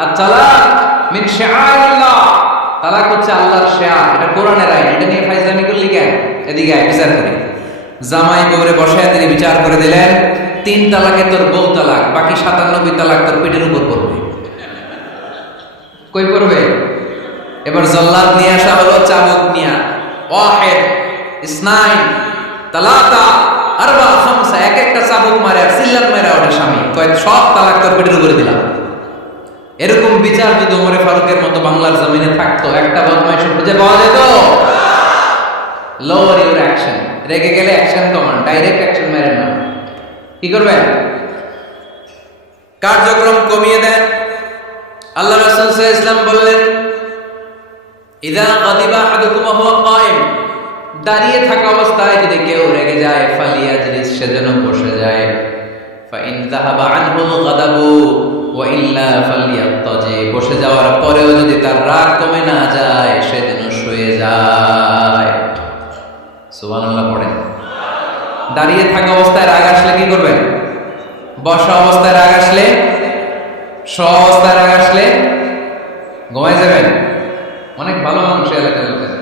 আর তালাক মিন শাআইরিল্লাহ, তালাক হচ্ছে আল্লাহর শিয়ার, এটা কোরআনের আইন, এটা নিয়ে ফাইজলামি করলি কেন? এদিকে আয়, বিচার করি। জামাই বউরে বসায় তিনি বিচার করে দিলেন, 3 তালাকে তোর বউ তালাক, বাকি 97 তালাক তোর পেটের উপর পড়বে। কই পড়বে? এবার জল্লাদ নিয়ে আসা হলো, চাবুক নিয়া, ওয়াহিদ, ইসনাইন, তালাতা, আরবা, খামসা, এক একটা চাবুক মারে আর সিল্লাত মারে ওঠে স্বামী, কয় সব তালাক তোর পেটের উপরে দিলাম। এরকম বিচার যদি ওমরে ফারুকের মতো বাংলার জমিনে থাকতো, একটা বদমাইশ খুঁজে পাওয়া যেত? লোয়ার ইউর অ্যাকশন, রেগে গেলে অ্যাকশন কমান, ডাইরেক্ট অ্যাকশন মেরেন না। কি করবেন? কার্যক্রম কমিয়ে দেন। আল্লাহ রাসূল সাল্লাল্লাহু আলাইহি ওয়াসাল্লাম বললেন, ইযা গাদিবা আহাদুকুম ওয়া হুয়া কায়েম, দাঁড়িয়ে থাকা অবস্থায় যদি কেউ রেগে যায়, ফালিয়াজলিস, সেজন্য বসে যায়। ফাইন যাহাবা আনহুল গাদাবু ওয়া ইল্লা ফালিয়াত্তাজি, বসে যাওয়ার পরেও যদি তার রাগ কমে না যায়, সেজন্য শুয়ে যায়। সুবহানাল্লাহ পড়েন। দাঁড়িয়ে থাকা অবস্থায় রাগ আসলে কি করবেন? বসা অবস্থায় রাগ আসলে, শোয়া অবস্থায় রাগ আসলে ঘুমায় যাবেন। অনেক ভালো মানুষ এলাকার লোকের,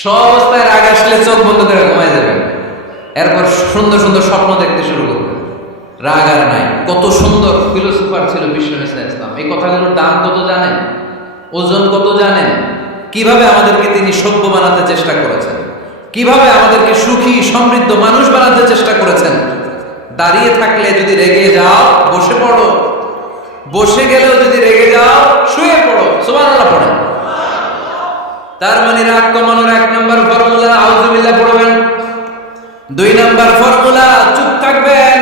শোয়া অবস্থায় রাগ আসলে চোখ বন্ধ করে ঘুমায় যাবেন। এরপর সুন্দর সুন্দর স্বপ্ন দেখতে শুরু করবেন। রাগ আর নাই। কত সুন্দর ফিলোসফার ছিল বিশ্ব ইসলাম। এই কথাগুলোর দাম কত জানেন? ওজন কত জানেন? কিভাবে আমাদেরকে তিনি সভ্য বানাতে চেষ্টা করেছেন, কিভাবে আমাদেরকে সুখী সমৃদ্ধ মানুষ বানাতে চেষ্টা করেছেন। দাঁড়িয়ে থাকলে যদি রেগে যাও, বসে পড়ো। বসে গেলেও যদি রেগে যাও, শুয়ে পড়ো। সুবহানাল্লাহ পড়েন। তার মানে রাগ কমানোর 1 নম্বর ফর্মুলা আউযুবিল্লাহ পড়বেন, 2 নম্বর ফর্মুলা চুপ থাকবেন,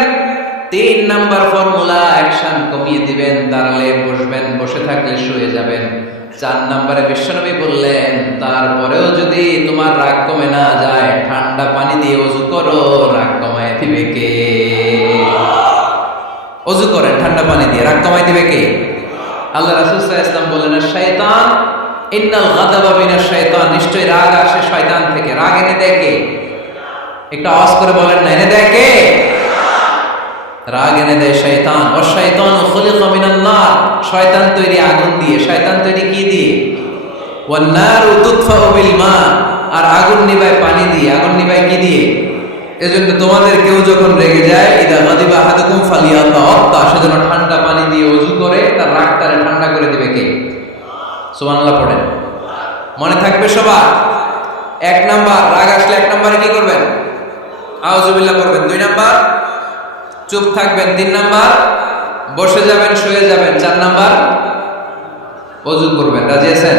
3 নম্বর ফর্মুলা অ্যাকশন কমিয়ে দিবেন, দাঁড়ালে বসবেন, বসে থাকলে শুয়ে যাবেন। 4 নম্বরে বিশ্বনবী বললেন, তারপরেও যদি তোমার রাগ কমে না যায়, ঠান্ডা পানি দিয়ে ওযু করো, রাগ কমায় দিবে কে? ওযু করেন ঠান্ডা পানি দিয়ে, রাগ কমায় দিবে কে? আল্লাহ রাসূল সাল্লাল্লাহু আলাইহি ওয়াসাল্লাম বললেন, শয়তান, ইন্নাল গাদাবা মিনাশ শাইতান, নিশ্চয়ই রাগ আসে শয়তান থেকে। রাগ এনে দেয় কে? একটু আওয়াজ করে বলেন না, এনে দেয় কে? রাগ এনে দেয় শয়তান। ও শয়তান খুলিকা মিনান নার, শয়তান তৈরি আগুন দিয়ে। শয়তান তৈরি কি দিয়ে? ওয়ান নারু তুতফাউ বিল মা, আর আগুন নিভায় পানি দিয়ে। আগুন নিভায় কি দিয়ে? এজন্য তোমাদের কেউ যখন রেগে যায়, ইদা গাদিবা আহাদুকুম ফালিয়াতাওয়াত্তা, সেজন্য ঠান্ডা পানি দিয়ে ওযু করে তার রাগটারে ঠান্ডা করে দিবে কে? সুবহানাল্লাহ পড়েন। মনে থাকবে সবার? 1 নাম্বার, রাগ আসলে 1 নম্বরে কি করবেন? আউযুবিল্লাহ করবেন। 2 নাম্বার, চুপ থাকবেন। 3 নাম্বার, বসে যাবেন, শুয়ে যাবেন। 4 নাম্বার, ওযু করবেন। রাজি আছেন?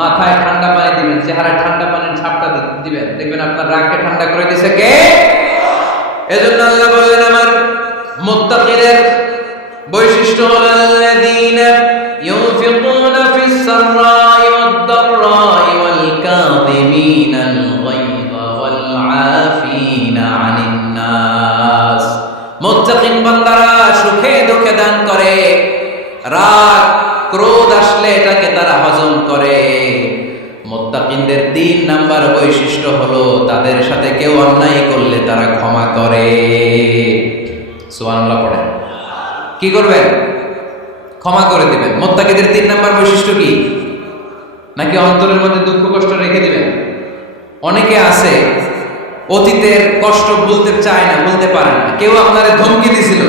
মাথায় ঠান্ডা পানি দিবেন, চেহারায় ঠান্ডা পানির ছাপটা দিবেন, দেখবেন আপনার রাগকে ঠান্ডা করে দিয়েছে কে? এজন্য আল্লাহ বললেন আমার মুত্তাকিদের বৈশিষ্ট্য হলো আল্লাযীনা ইউনফিকুনা ফিস সাররাই ওয়াদ দাররাই ওয়াল কাযিমিনাল গায়যা ওয়াল আফিনা আনিন নাস। মুত্তাকিন বান্দারা সুখে দুঃখে দান করে, রাগ ক্রোধ আসলে এটাকে তারা হজম করে। মুত্তাকিনদের 3 নাম্বার বৈশিষ্ট্য হলো তাদের সাথে কেউ অন্যায় করলে তারা ক্ষমা করে। সুবহানাল্লাহ পড়েন। কি করবেন? ক্ষমা করে দিবেন। মুত্তাকিদের 3 নাম্বার বৈশিষ্ট্য কি? নাকি অন্তরের মধ্যে দুঃখ কষ্ট রেখে দিবেন? অনেকে আছে অতীতের কষ্ট ভুলতে চায় না, ভুলতে পারে না। কেউ আপনারে ধমকি দিছিল,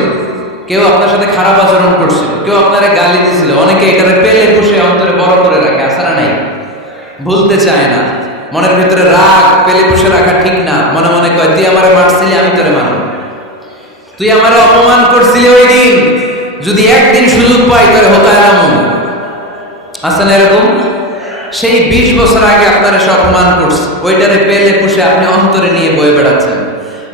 কেউ আপনার সাথে খারাপ আচরণ করছিল, কেউ আপনারে গালি দিছিল, অনেকে এটারে পেলে পুষে অন্তরে বড় করে রাখে। আসারা নাই, ভুলতে চায় না। মনের ভিতরে রাগ পেলে পুষে রাখা ঠিক না। মনে মনে কয় তুই আমারে মারছিলি, আমি তোরে মারব। তুই আমারে অপমান করছিলি ওই দিন, যদি একদিন সুযোগ পাই তোরে হতায়াম। আছে না এরকম? সেই 20 বছর আগে আপনারা সব অপমান করছে, ওইটারে পেলে পুষে আপনি অন্তরে নিয়ে বয়ে বেড়াচ্ছেন।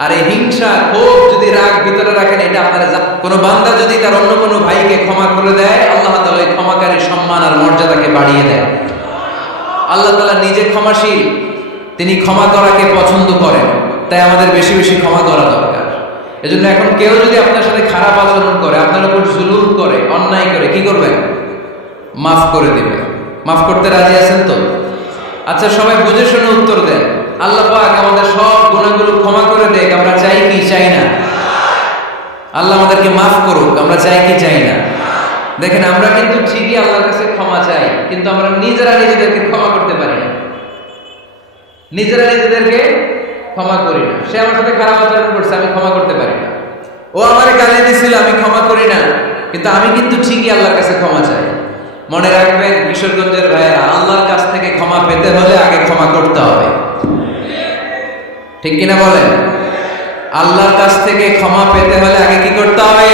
আর এই হিংসা ক্ষোভ যদি রাগ ভিতরে রাখেন, এটা আপনারা কোনো বান্দা যদি তার অন্য কোনো ভাইকে ক্ষমা করে দেয়, আল্লাহ তাআলা এই ক্ষমাকারীর সম্মান আর মর্যাদাকে বাড়িয়ে দেয়। আল্লাহ তাআলা নিজে ক্ষমাশীল, তিনি ক্ষমা করাকে পছন্দ করেন। তাই আমাদের বেশি বেশি ক্ষমা করা দরকার। এজন্য এখন কেউ যদি আপনার সাথে খারাপ আচরণ করে, আপনার উপর জুলুম করে, অন্যায় করে, কি করবেন? মাফ করে দিবেন। মাফ করতে রাজি আছেন তো? আচ্ছা, সবাই বুঝে শুনে উত্তর দেন। আল্লাহ পাক আমাদের সব গুনাহগুলো ক্ষমা করে দেয়, আমরা চাই কি চাই না? আল্লাহ আমাদেরকে মাফ করুক, আমরা চাই কি চাই না? দেখেন, আমরা কিন্তু ঠিকই আল্লাহর কাছে ক্ষমা চাই, কিন্তু আমরা নিজেরা নিজেদেরকে ক্ষমা করতে পারি না। নিজেরা নিজেদেরকে ক্ষমা করি না। সে আমার সাথে খারাপ আচরণ করছে, আমি ক্ষমা করতে পারি না। ও আমারে গালি দিছিল, আমি ক্ষমা করি না, কিন্তু আমি কিন্তু ঠিকই আল্লাহর কাছে ক্ষমা চাই। মনে রাখবেন কিশোরগঞ্জের ভাইয়েরা, আল্লাহর কাছ থেকে ক্ষমা পেতে হলে আগে ক্ষমা করতে হবে। ঠিক কিনা বলেন? আল্লাহর কাছ থেকে ক্ষমা পেতে হলে আগে কি করতে হবে?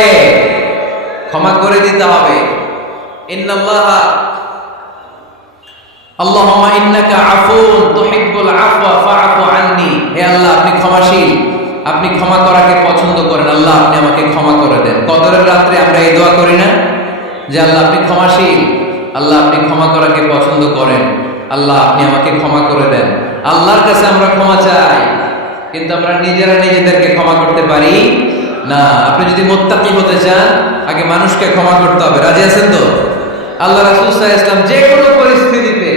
ক্ষমা করে দিতে হবে। ইন্নাল্লাহা আল্লাহুম্মা ইন্নাকা আফুন তুহিব্বুল আফওয়া ফাআফু আন্নি। হে আল্লাহ, আপনি ক্ষমাশীল, আপনি ক্ষমা করাকে পছন্দ করেন। আল্লাহ, আপনি আমাকে ক্ষমা করে দেন। কদরের রাত্রে আমরা এই দোয়া করি না যে আল্লাহ আপনি ক্ষমাশীল, আল্লাহ আপনি ক্ষমা করাকে পছন্দ করেন, আল্লাহ আপনি আমাকে ক্ষমা করে দেন। আল্লাহর কাছে আমরা ক্ষমা চাই, কিন্তু আমরা নিজেরা নিজেদেরকে ক্ষমা করতে পারি না। আপনি যদি মুত্তাকি হতে চান, আগে মানুষকে ক্ষমা করতে হবে। রাজি আছেন তো? আল্লাহ রাসূল সাল্লাল্লাহু আলাইহি ওয়াসাল্লাম যে কোনো পরিস্থিতিতে,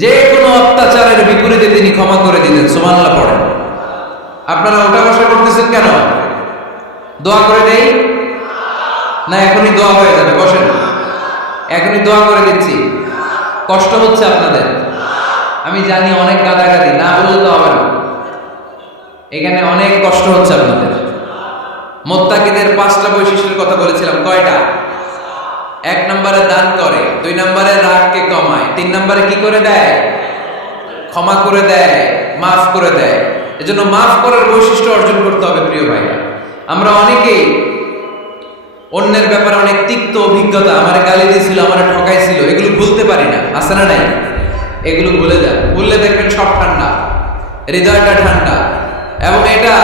যে কোনো অত্যাচারের বিপরীতে তিনি ক্ষমা করে দিতেন। সুবহানাল্লাহ পড়েন। আপনারা ওঠা বসা করতেছেন কেন? দোয়া করে দেই না? এখনই দোয়া হয়ে যাবে, বসেন। এখনই দোয়া করে দিচ্ছি। কষ্ট হচ্ছে আপনাদের, আমি জানি, অনেক গাদাগাদি, না বললে তো হবে না। এখানে অনেক কষ্ট হচ্ছে আপনাদের। মুত্তাকিদের 5টা বৈশিষ্ট্যের কথা বলেছিলাম। কয়টা? 1 নম্বরে দান করে, 2 নম্বরে রাগকে কমায়, 3 নম্বরে কি করে দেয়? ক্ষমা করে দেয়, মাফ করে দেয়। এজন্য মাফ করার বৈশিষ্ট্য অর্জন করতে হবে প্রিয় ভাইরা। আমরা অনেকেই অন্যের ব্যাপারে অনেক তিক্ত অভিজ্ঞতা, আমারে গালি দিয়েছিল, আমারে ঠকাইছিল, এগুলো ভুলতে পারি না। আছে না নাই? এগুলো ভুলে যান। ভুললে দেখবেন সব ঠান্ডা, হৃদয়টা ঠান্ডা। এবং এটা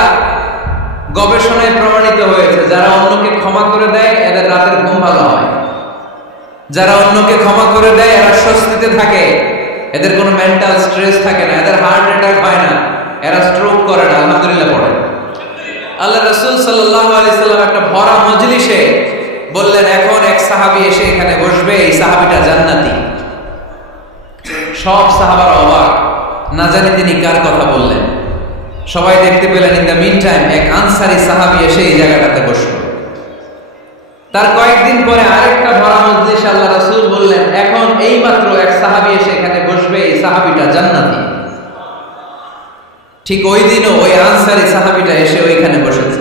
গবেষণায় প্রমাণিত হয়েছে, যারা অন্যকে ক্ষমা করে দেয় এদের রাতের ঘুম ভালো হয়। যারা অন্যকে ক্ষমা করে দেয় এরা স্বস্তিতে থাকে, এদের কোনো মেন্টাল স্ট্রেস থাকে না, এদের হার্ট অ্যাটাক হয় না, এরা স্ট্রোক করে না। আলহামদুলিল্লাহ পড়ে। আল্লাহ রাসূল সাল্লাল্লাহু আলাইহি সাল্লাম একটা ভরা মজলিসে বললেন, এখন এক সাহাবী এসে এখানে বসবে, এই সাহাবীটা জান্নাতি। সব সাহাবারা অবাক, না জানি তিনি কার কথা বললেন। সবাই দেখতে পেলেন, ইন দ্য মিন টাইম এক আনসারী সাহাবী এসে এই জায়গাটাতে বসল। তার কয়েকদিন পরে আরেকটা ভরা মজলিসে আল্লাহ রাসূল বললেন, এখন এইমাত্র এক সাহাবী এসে এখানে বসবে, এই সাহাবীটা জান্নাতি। ঠিক ওই দিনও ওই আনসারী সাহাবীটা এসে ওইখানে বসেছে।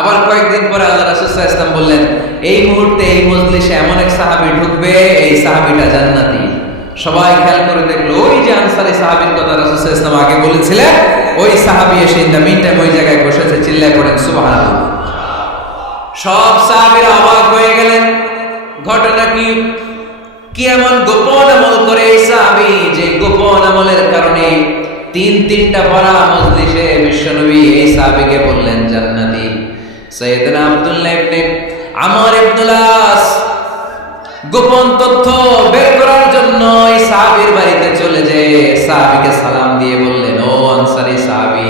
আবার কয়েকদিন পরে আল্লাহ রাসূল সাল্লাল্লাহু আলাইহি ওয়াসাল্লাম বললেন, এই মুহূর্তে এই মজলিসে এমন এক সাহাবী ঢুকবে, এই সাহাবীটা জান্নাতি। সবাই খেয়াল করে দেখলো, ওই যে আনসারী সাহাবীর কথা রাসূল সাল্লাল্লাহু আলাইহি ওয়াসাল্লাম আগে বলেছিলেন, ওই সাহাবী এসে ইন দ্য মিন টাইম ওই জায়গায় বসেছে। চিল্লায় পড়েন সুবহানাল্লাহ। সব সাহাবীরা অবাক হয়ে গেলেন। ঘটনা কি? কি এমন গোপন আমল করে এই সাহাবী, যে গোপন আমলের কারণে 3টা ভরা মজলিসে বিশ্বনবী এই সাহাবীকে বললেন জান্নাতি। সাইয়েদনা আব্দুল্লাহ ইবনে আমর ইবনুল আস গোপন তথ্য বের করার জন্য এই সাহাবীর বাড়িতে চলে যেয়ে সাহাবীকে সালাম দিয়ে বললেন, ও আনসারী সাহাবী,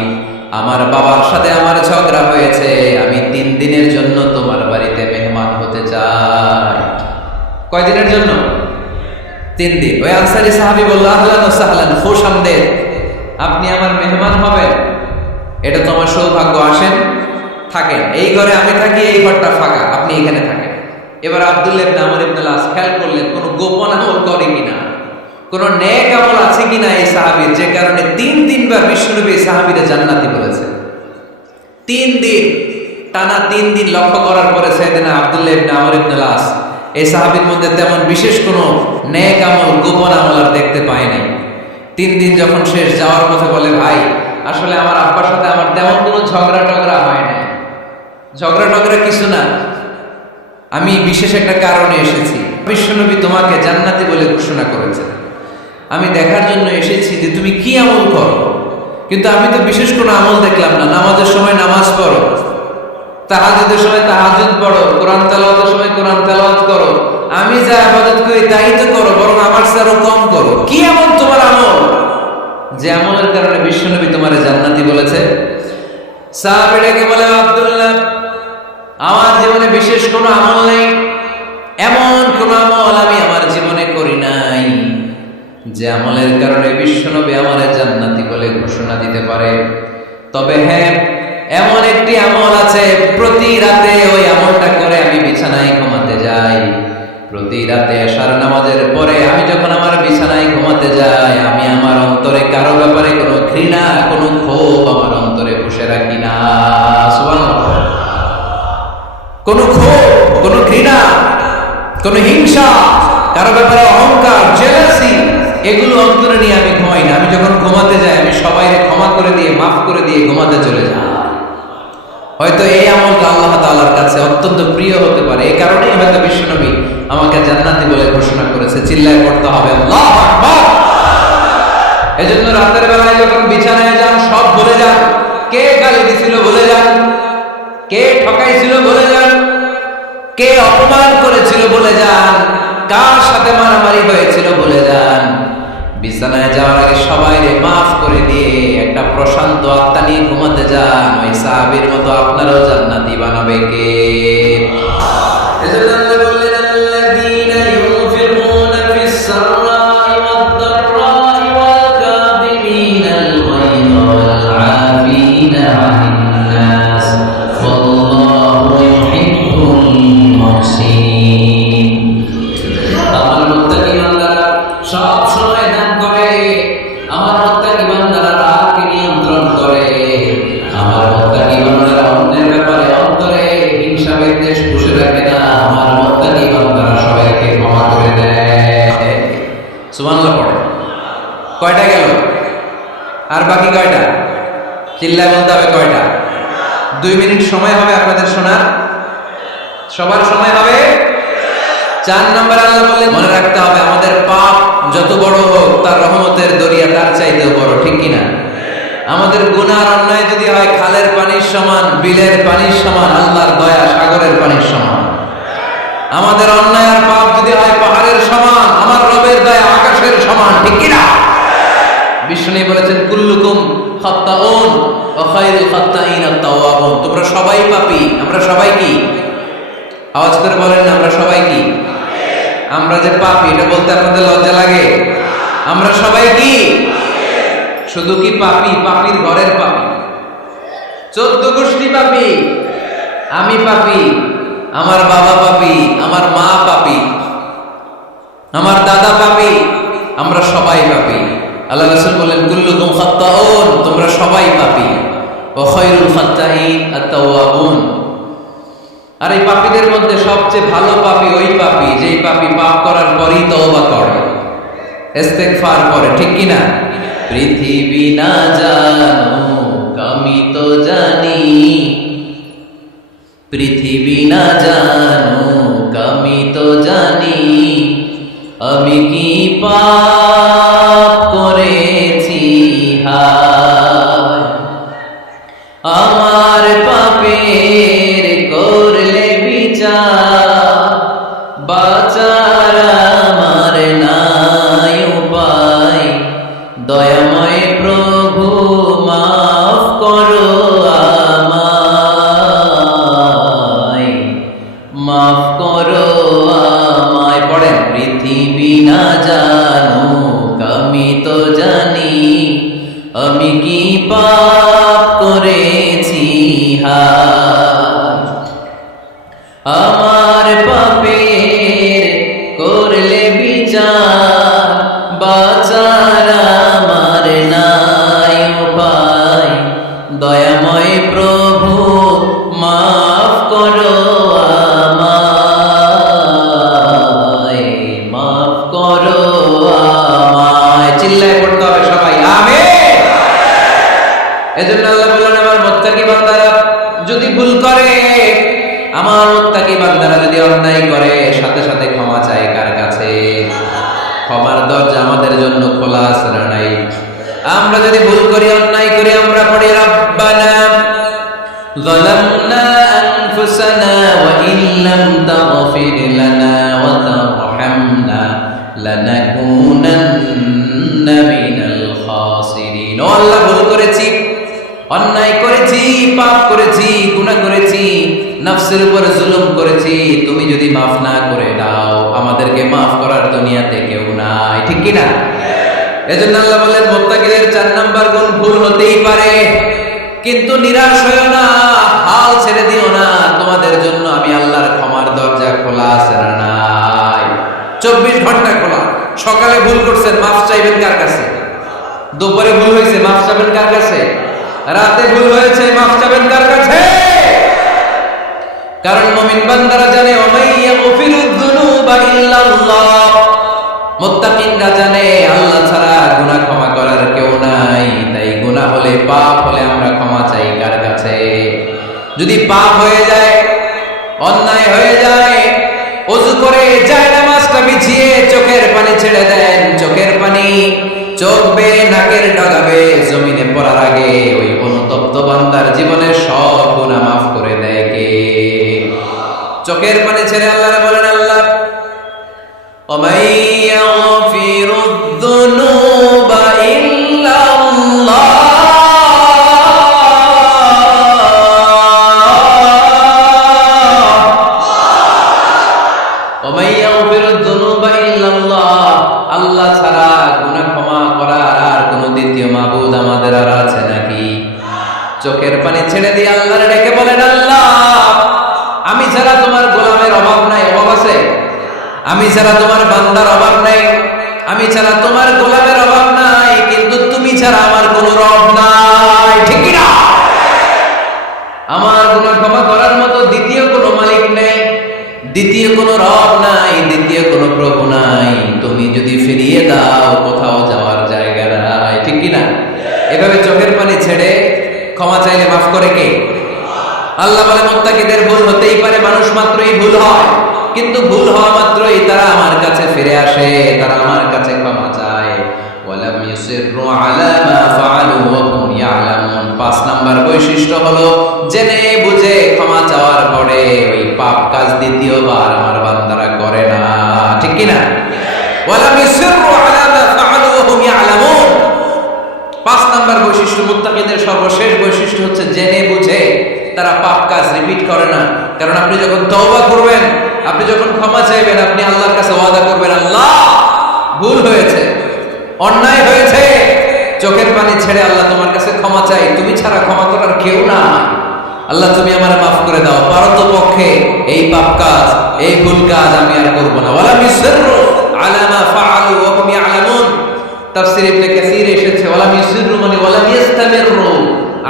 আমার বাবার সাথে আমার ঝগড়া হয়েছে, আমি 3 দিনের জন্য তোমার বাড়িতে মেহমান হতে চাই। কয়দিনের জন্য? 3 দিন। ওই আনসারী সাহাবী বলল, আহলান ওয়া সাহলান, খুশামদেদ, আপনি আমার মেহমান হবেন, এটা তো আমার সৌভাগ্য, আসেন থাকেন, এই ঘরে আমি থাকি, এই ঘরটা ফাঁকা, আপনি এখানে থাকেন। এবার আব্দুল্লাহ ইবনে আমর ইবনুল আস খেয়াল করলেন কোন গোপন আমল করে কিনা, কোন নেক আমল আছে কিনা এই সাহাবীর, যে কারণে 3 বার বিশ্বনবী সাহাবীরে জান্নাতি বলেছে। 3 দিন টানা 3 দিন লক্ষ্য করার পরে সাইয়েদনা আব্দুল্লাহ ইবনে আমর ইবনুল আস এই সাহাবীর মধ্যে তেমন বিশেষ কোনো নেক আমল, গোপন আমল আর দেখতে পায় নাই। 3 দিন যখন শেষ, যাওয়ার পথে বলে, ভাই আসলে আমার আব্বার সাথে আমার তেমন কোনো ঝগড়া টগড়া হয় না, ঝগড়া টগড়া কিছু না, আমি বিশেষ একটা কারণে এসেছি। বিশ্বনবী তোমাকে জান্নাতি বলে ঘোষণা করেছে, আমি দেখার জন্য এসেছি যে তুমি কি আমল করো। কিন্তু আমি তো বিশেষ কোনো আমল দেখলাম না, নামাজের সময় নামাজ পড়ো, তাহাজ্জুদের সময় তাহাজ্জুদ পড়ো, কোরআন তেলাওয়াতের সময় কোরআন তেলাওয়াত করো, আমি যা ইবাদত করি তাই তো করো, বরং আমার চেয়ে আরো কম করো। কি আমল তোমার আমল, যে আমলের কারণে বিশ্বনবী তোমারে জান্নাতি বলেছে? সাহাবীটাকে বলে, আব্দুল্লাহ, আমার জীবনে বিশেষ কোনো আমল নেই, এমন কোন আমল আমি আমার জীবনে করি নাই যে আমলের কারণে বিশ্বনবী আমারে জান্নাতি বলে ঘোষণা দিতে পারে। তবে হ্যাঁ, এমন একটি আমল আছে, প্রতি রাতে ওই আমলটা করে আমি বিছানায় ঘুমাতে যাই। প্রতি রাতে এশার নামাজের পরে আমি যখন আমার বিছানায় ঘুমাতে যাই, আমি আমার অন্তরে কারো ব্যাপারে কোনো ঘৃণা, কোনো ক্ষোভ আমার অন্তরে পুষে রাখি না। সুবহানাল্লাহ। কোনো ক্ষোভ, কোনো ঘৃণা, কোনো হিংসা, কারো ব্যাপারে অহংকার, জেলাসি, এগুলো অন্তরে নিয়ে আমি ঘুমাই না। আমি যখন ঘুমাতে যাই, আমি সবাইকে ক্ষমা করে দিয়ে, মাফ করে দিয়ে ঘুমাতে চলে যাই। হয়তো এই আমলটা আল্লাহ তাআলার কাছে অত্যন্ত প্রিয় হতে পারে, এই কারণেই হয়তো বিশ্বনবী আমাকে জান্নাতি বলে ঘোষণা করেছে। চিল্লায় পড়তে হবে আল্লাহু আকবার। এজন্য রাতের বেলায় যখন বিছানায় যান, সব ভুলে যান। কে গালি দিছিল ভুলে যান, কে ঠকাইছিল ভুলে যান, কে অপমান করেছিল ভুলে যান, কার সাথে মারামারি হয়েছিল ভুলে যান। বিছানায় যাওয়ার আগে সবাইরে মাফ করে দিয়ে একটা প্রশান্ত আত্মা নিয়ে ঘুমাতে যান। ওই সাহাবীর মতো আপনারাও জান্নাতি বানাবে কে? এজন্য আল্লাহ বললেন, আল্লাযীনা ইউনফিকুনা ফিস সাররাই ওয়াদ দাররাই ওয়াল কাযিমিনাল গায়যা ওয়াল আফিনা আনিন নাস ওয়াল্লাহু ইউহিব্বুল মুহসিনিন। আমার মুত্তাকি বান্দারা সব সময় দান করে, আমার মুত্তাকি বান্দারা রাগকে নিয়ন্ত্রণ করে, আমার মুত্তাকি বান্দারা অন্যের ব্যাপারে অন্তরে হিংসা বিদ্বেষ পুষে রাখে না, আমার মুত্তাকি বান্দারা সবাইকে ক্ষমা করে দেয়। সুবহানাল্লাহ পড়ে। কয়টা গেল? আর বাকি কয়টা? চিল্লায় বলতে হবে কয়টা? 2 মিনিট সময় হবে আপনাদের শোনার, সবার সময় হবে। 4 নম্বর আল্লাহ বললেন, মনে রাখতে হবে আমাদের পাপ যত বড় হোক, তার রহমতের দরিয়া তার চাইতেও বড়, ঠিক কিনা? আমাদের গুনার অন্যায় যদি হয় খালের পানির সমান, বিলের পানির সমান, আল্লাহর দয়া সাগরের পানির সমান। আমাদের অন্যায় আর পাপ যদি হয় পাহাড়ের সমান, আমার রবের দয়া আকাশের সমান, ঠিক কিনা? বিষ্ণু বলেছেন, কুল্লুকুম খাত্তাউন ওয়া খায়রুল খাত্তাইন আত-তাওয়াবুন। তোমরা সবাই পাপী, আমরা সবাই কি? আওয়াজ করে বলেন না, আমরা সবাই কি? আমরা যে পাপী, এটা বলতে আপনাদের লজ্জা লাগে? আমরা সবাই কি? শুধু কি পাপী? পাপীর ঘরের পাপী, 14 গোষ্ঠী পাপী। আমি পাপী, আমার বাবা পাপী, আমার মা পাপী, আমার দাদা পাপী, আমরা সবাই পাপী। আল্লাহ রাসূল বললেন, কুল্লুকুম খাত্তাউন, তোমরা সবাই পাপী, ওয়া খায়রুল খাত্তাইন আত-তাওয়াবুন। আর এই পাপীদের মধ্যে সবচেয়ে ভালো পাপী ওই পাপী যেই পাপী পাপ করার পরই তওবা করে, ইস্তেগফার করে, ঠিক কি না? পৃথিবী না জানুক আমি তো জানি, পৃথিবী না জানুক আমি তো জানি, আমি কি পাপ করেছি হায়। দয়াময় প্রভু মাফ করো আমায়, মাফ করো আমায়। পড়েন, পৃথিবী না জানুক আমি তো জানি, আমি কি পাপ করেছি হায়। আমার পাপের করলে বিচার, বাঁচার আমার নাই উপায়। দয়াময় প্রভু মাফ করো আমায়, মাফ করো আমায়। চিল্লায় পড়তে হবে সবাই, আমিন। এজন্য আল্লাহ বললেন, আমার মুত্তাকি বান্দারা যদি ভুল করে, আমার মুত্তাকি বান্দারা যদি অন্যায় করে, সাথে সাথে ক্ষমা চায় কার কাছে? ক্ষমার দরজা আমাদের জন্য খোলা আছে না নাই? আমরা যদি ভুল করি, অন্যায় করি, আমরা পড়ি রব্বানা যালামনা আনফুসানা ওয়া ইল্লাম তাগফির লানা ওয়া তারহামনা লানাকুনান্না মিনাল খাসিরিন। ও আল্লাহ, ভুল করেছি, অন্যায় করেছি, পাপ করেছি, গুনাহ করেছি, নফসের উপর জুলুম করেছি। তুমি যদি মাফ না করে দাও, আমাদেরকে মাফ করার দুনিয়াতে কেউ নাই, ঠিক কি না? এজন্য আল্লাহ বলেন, মুত্তাকিদের 4 নাম্বার গুণ, ভুল হতেই পারে কিন্তু নিরাশ হয়ো না, হাল ছেড়ে দিও না। তোমাদের জন্য আমি আল্লাহর ক্ষমার দরজা খোলা আছে না নাই? 24 ঘন্টা খোলা। সকালে ভুল করছেন, মাফ চাইবেন কার কাছে? দুপুরে ভুল হয়েছে, মাফ চাইবেন কার কাছে? রাতে ভুল হয়েছে, মাফ চাইবেন কার কাছে? কারণ মুমিন বান্দারা জানে, ওমাইয়া গফিরুয যুনুবা ইল্লাল্লাহ। মুত্তাকিনরা জানে আল্লাহ ছাড়া গুনাহ ক্ষমা করার কেউ নাই। তাই গুনাহ হলে, পাপ হলে আমরা ক্ষমা চাই কার কাছে? যদি পাপ হয়ে যায়, অন্যায় হয়ে যায়, ওযু করে জায়নামাজটা বিছিয়ে চোখের পানি ছেড়ে দেন। চোখের পানি চোখ বেয়ে নাকের ডগাবে জমিনে পড়ার আগে ওই অনুতপ্ত বান্দার জীবনের সব গুনাহ মাফ করে দেয় কে? চোখের পানি ছেড়ে আল্লাহরে বলেন, আল্লাহ ওমাই ইয়াগফিরুয যুনুবা ইল্লাল্লাহ, ওমাই ইয়াগফিরুয যুনুবা ইল্লাল্লাহ। আল্লাহ ছাড়া গুনাহ ক্ষমা করার আর কোনো দ্বিতীয় মাবুদ আমাদের আর আছে নাকি? চোখের পানি ছেড়ে দিয়ে আল্লাহরে ডেকে বলেন, আল্লাহ আমি ছাড়া তোমার গোলামের অভাব নাই, অভাব আছে? আমি ছাড়া তোমার বান্দার অভাব নাই, আমি ছাড়া তোমার গোলামের অভাব নাই, কিন্তু তুমি ছাড়া আমার কোনো রব নাই, ঠিক কি না? আমার গুনাহ ক্ষমা করার মতো দ্বিতীয় কোনো মালিক নেই, দ্বিতীয় কোনো রব নাই, দ্বিতীয় কোনো প্রভু নাই। তুমি যদি ফিরিয়ে দাও, কোথাও যাওয়ার জায়গা নাই, ঠিক কি না? এভাবে চোখের পানি ছেড়ে ক্ষমা চাইলে মাফ করে কে? আল্লাহ বলে, মুত্তাকিদের ভুল হতেই পারে, মানুষ মাত্রই ভুল হয়, কিন্তু ভুল হওয়া মাত্রই তারা আমার কাছে ফিরে আসে, তারা আমার কাছে ক্ষমা চায়। ওয়ালাম ইউসিররু আলা মা ফাআলু ওয়া হুম ইয়ালামুন। 5 নাম্বার বৈশিষ্ট্য হলো, জেনে বুঝে ক্ষমা চাওয়ার পরে ওই পাপ কাজ দ্বিতীয়বার আমার বান্দারা করে না, ঠিক কি না? ওয়ালাম ইউসিররু আলা মা ফাআলু ওয়া হুম ইয়ালামুন। 5 নাম্বার বৈশিষ্ট্য, মুত্তাকিদের সর্বশেষ বৈশিষ্ট্য হচ্ছে জেনে বুঝে তারা পাপ কাজ রিপিট করে না। কারণ আপনি যখন তওবা করবেন, আপনি যখন ক্ষমা চাইবেন, আপনি আল্লাহর কাছে ওয়াদা করবেন, আল্লাহ ভুল হয়েছে, অন্যায় হয়েছে, চোখের পানি ছেড়ে আল্লাহ তোমার কাছে ক্ষমা চাই, তুমি ছাড়া ক্ষমা করার কেউ না, আল্লাহ তুমি আমারে মাফ করে দাও, পারতপক্ষে এই পাপ কাজ, এই ভুল কাজ আমি আর করব না। ওয়ালাম ইউসিররু আলা মা ফাআলু ওয়া হুম ইয়ালামুন। তাফসীর ইবনে কাসীর এসেছে, ওয়ালাম ইউসিররু মানে ওয়ালাম ইস্তামিররু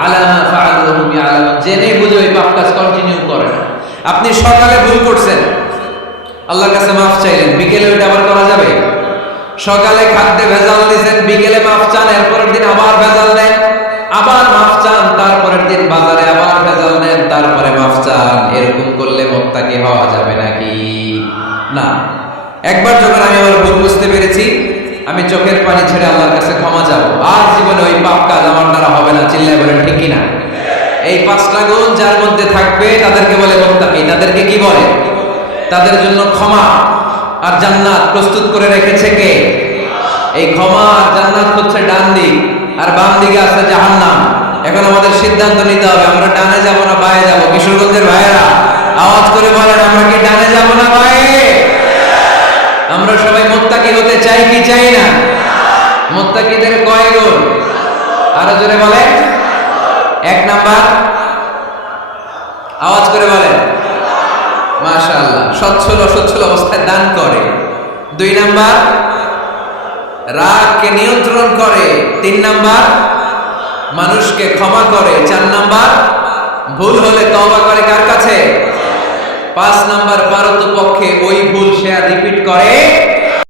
আলা মা ফাআলু ওয়া হুম ইয়ালামুন। জেনে বুঝে ওই পাপ কাজ কন্টিনিউ করে না। আপনি সকালে ভুল করছেন, আল্লাহর কাছে মাফ চাইলেন, বিকেলে ওইটা আবার করা যাবে? সকালে খাদ্যে ভেজাল দিয়েছেন, বিকেলে মাফ চান, এরপরের দিন আবার ভেজাল দেন, আবার মাফ চান, তারপরের দিন বাজারে আবার ভেজাল দেন, তারপরে মাফ চান। এরকম করলে মুত্তাকি হওয়া যাবে নাকি? না। একবার যখন আমি আমার ভুল বুঝতে পেরেছি, আমি চোখের পানি ছেড়ে আল্লাহর কাছে ক্ষমা চাবো, আর জীবনে ওই পাপ কাজ আমার দ্বারা হবে না। চিল্লায় বলেন ঠিক কিনা? এই 5টা গুণ যার মধ্যে থাকবে তাদেরকে বলে মুত্তাকি। তাদেরকে কি বলে? তাদের জন্য ক্ষমা আর জান্নাত প্রস্তুত করে রেখেছে কে? এই ক্ষমা আর জান্নাত হচ্ছে ডান দিক, আর বাম দিকে আছে জাহান্নাম। এখন আমাদের সিদ্ধান্ত নিতে হবে, আমরা ডানে যাব না বায়ে যাব। কিশোরগঞ্জের ভাইয়েরা আওয়াজ করে বলেন, আমরা কি ডানে যাব না বায়ে? আমরা সবাই মুত্তাকি হতে চাই কি চাই না? মুত্তাকিদের কয় গুণ? আরো জোরে বলেন। 1 নাম্বার, আওয়াজ করে বলেন। মাশাআল্লাহ, সচ্ছল অসচ্ছল অবস্থায় দান করে। 2 নাম্বার, রাগকে নিয়ন্ত্রণ করে। 3 নাম্বার, মানুষকে ক্ষমা করে। 4 নাম্বার, ভুল হলে তওবা করে কার কাছে? 5 নাম্বার, পারতপক্ষে ওই ভুল সে আর রিপিট করে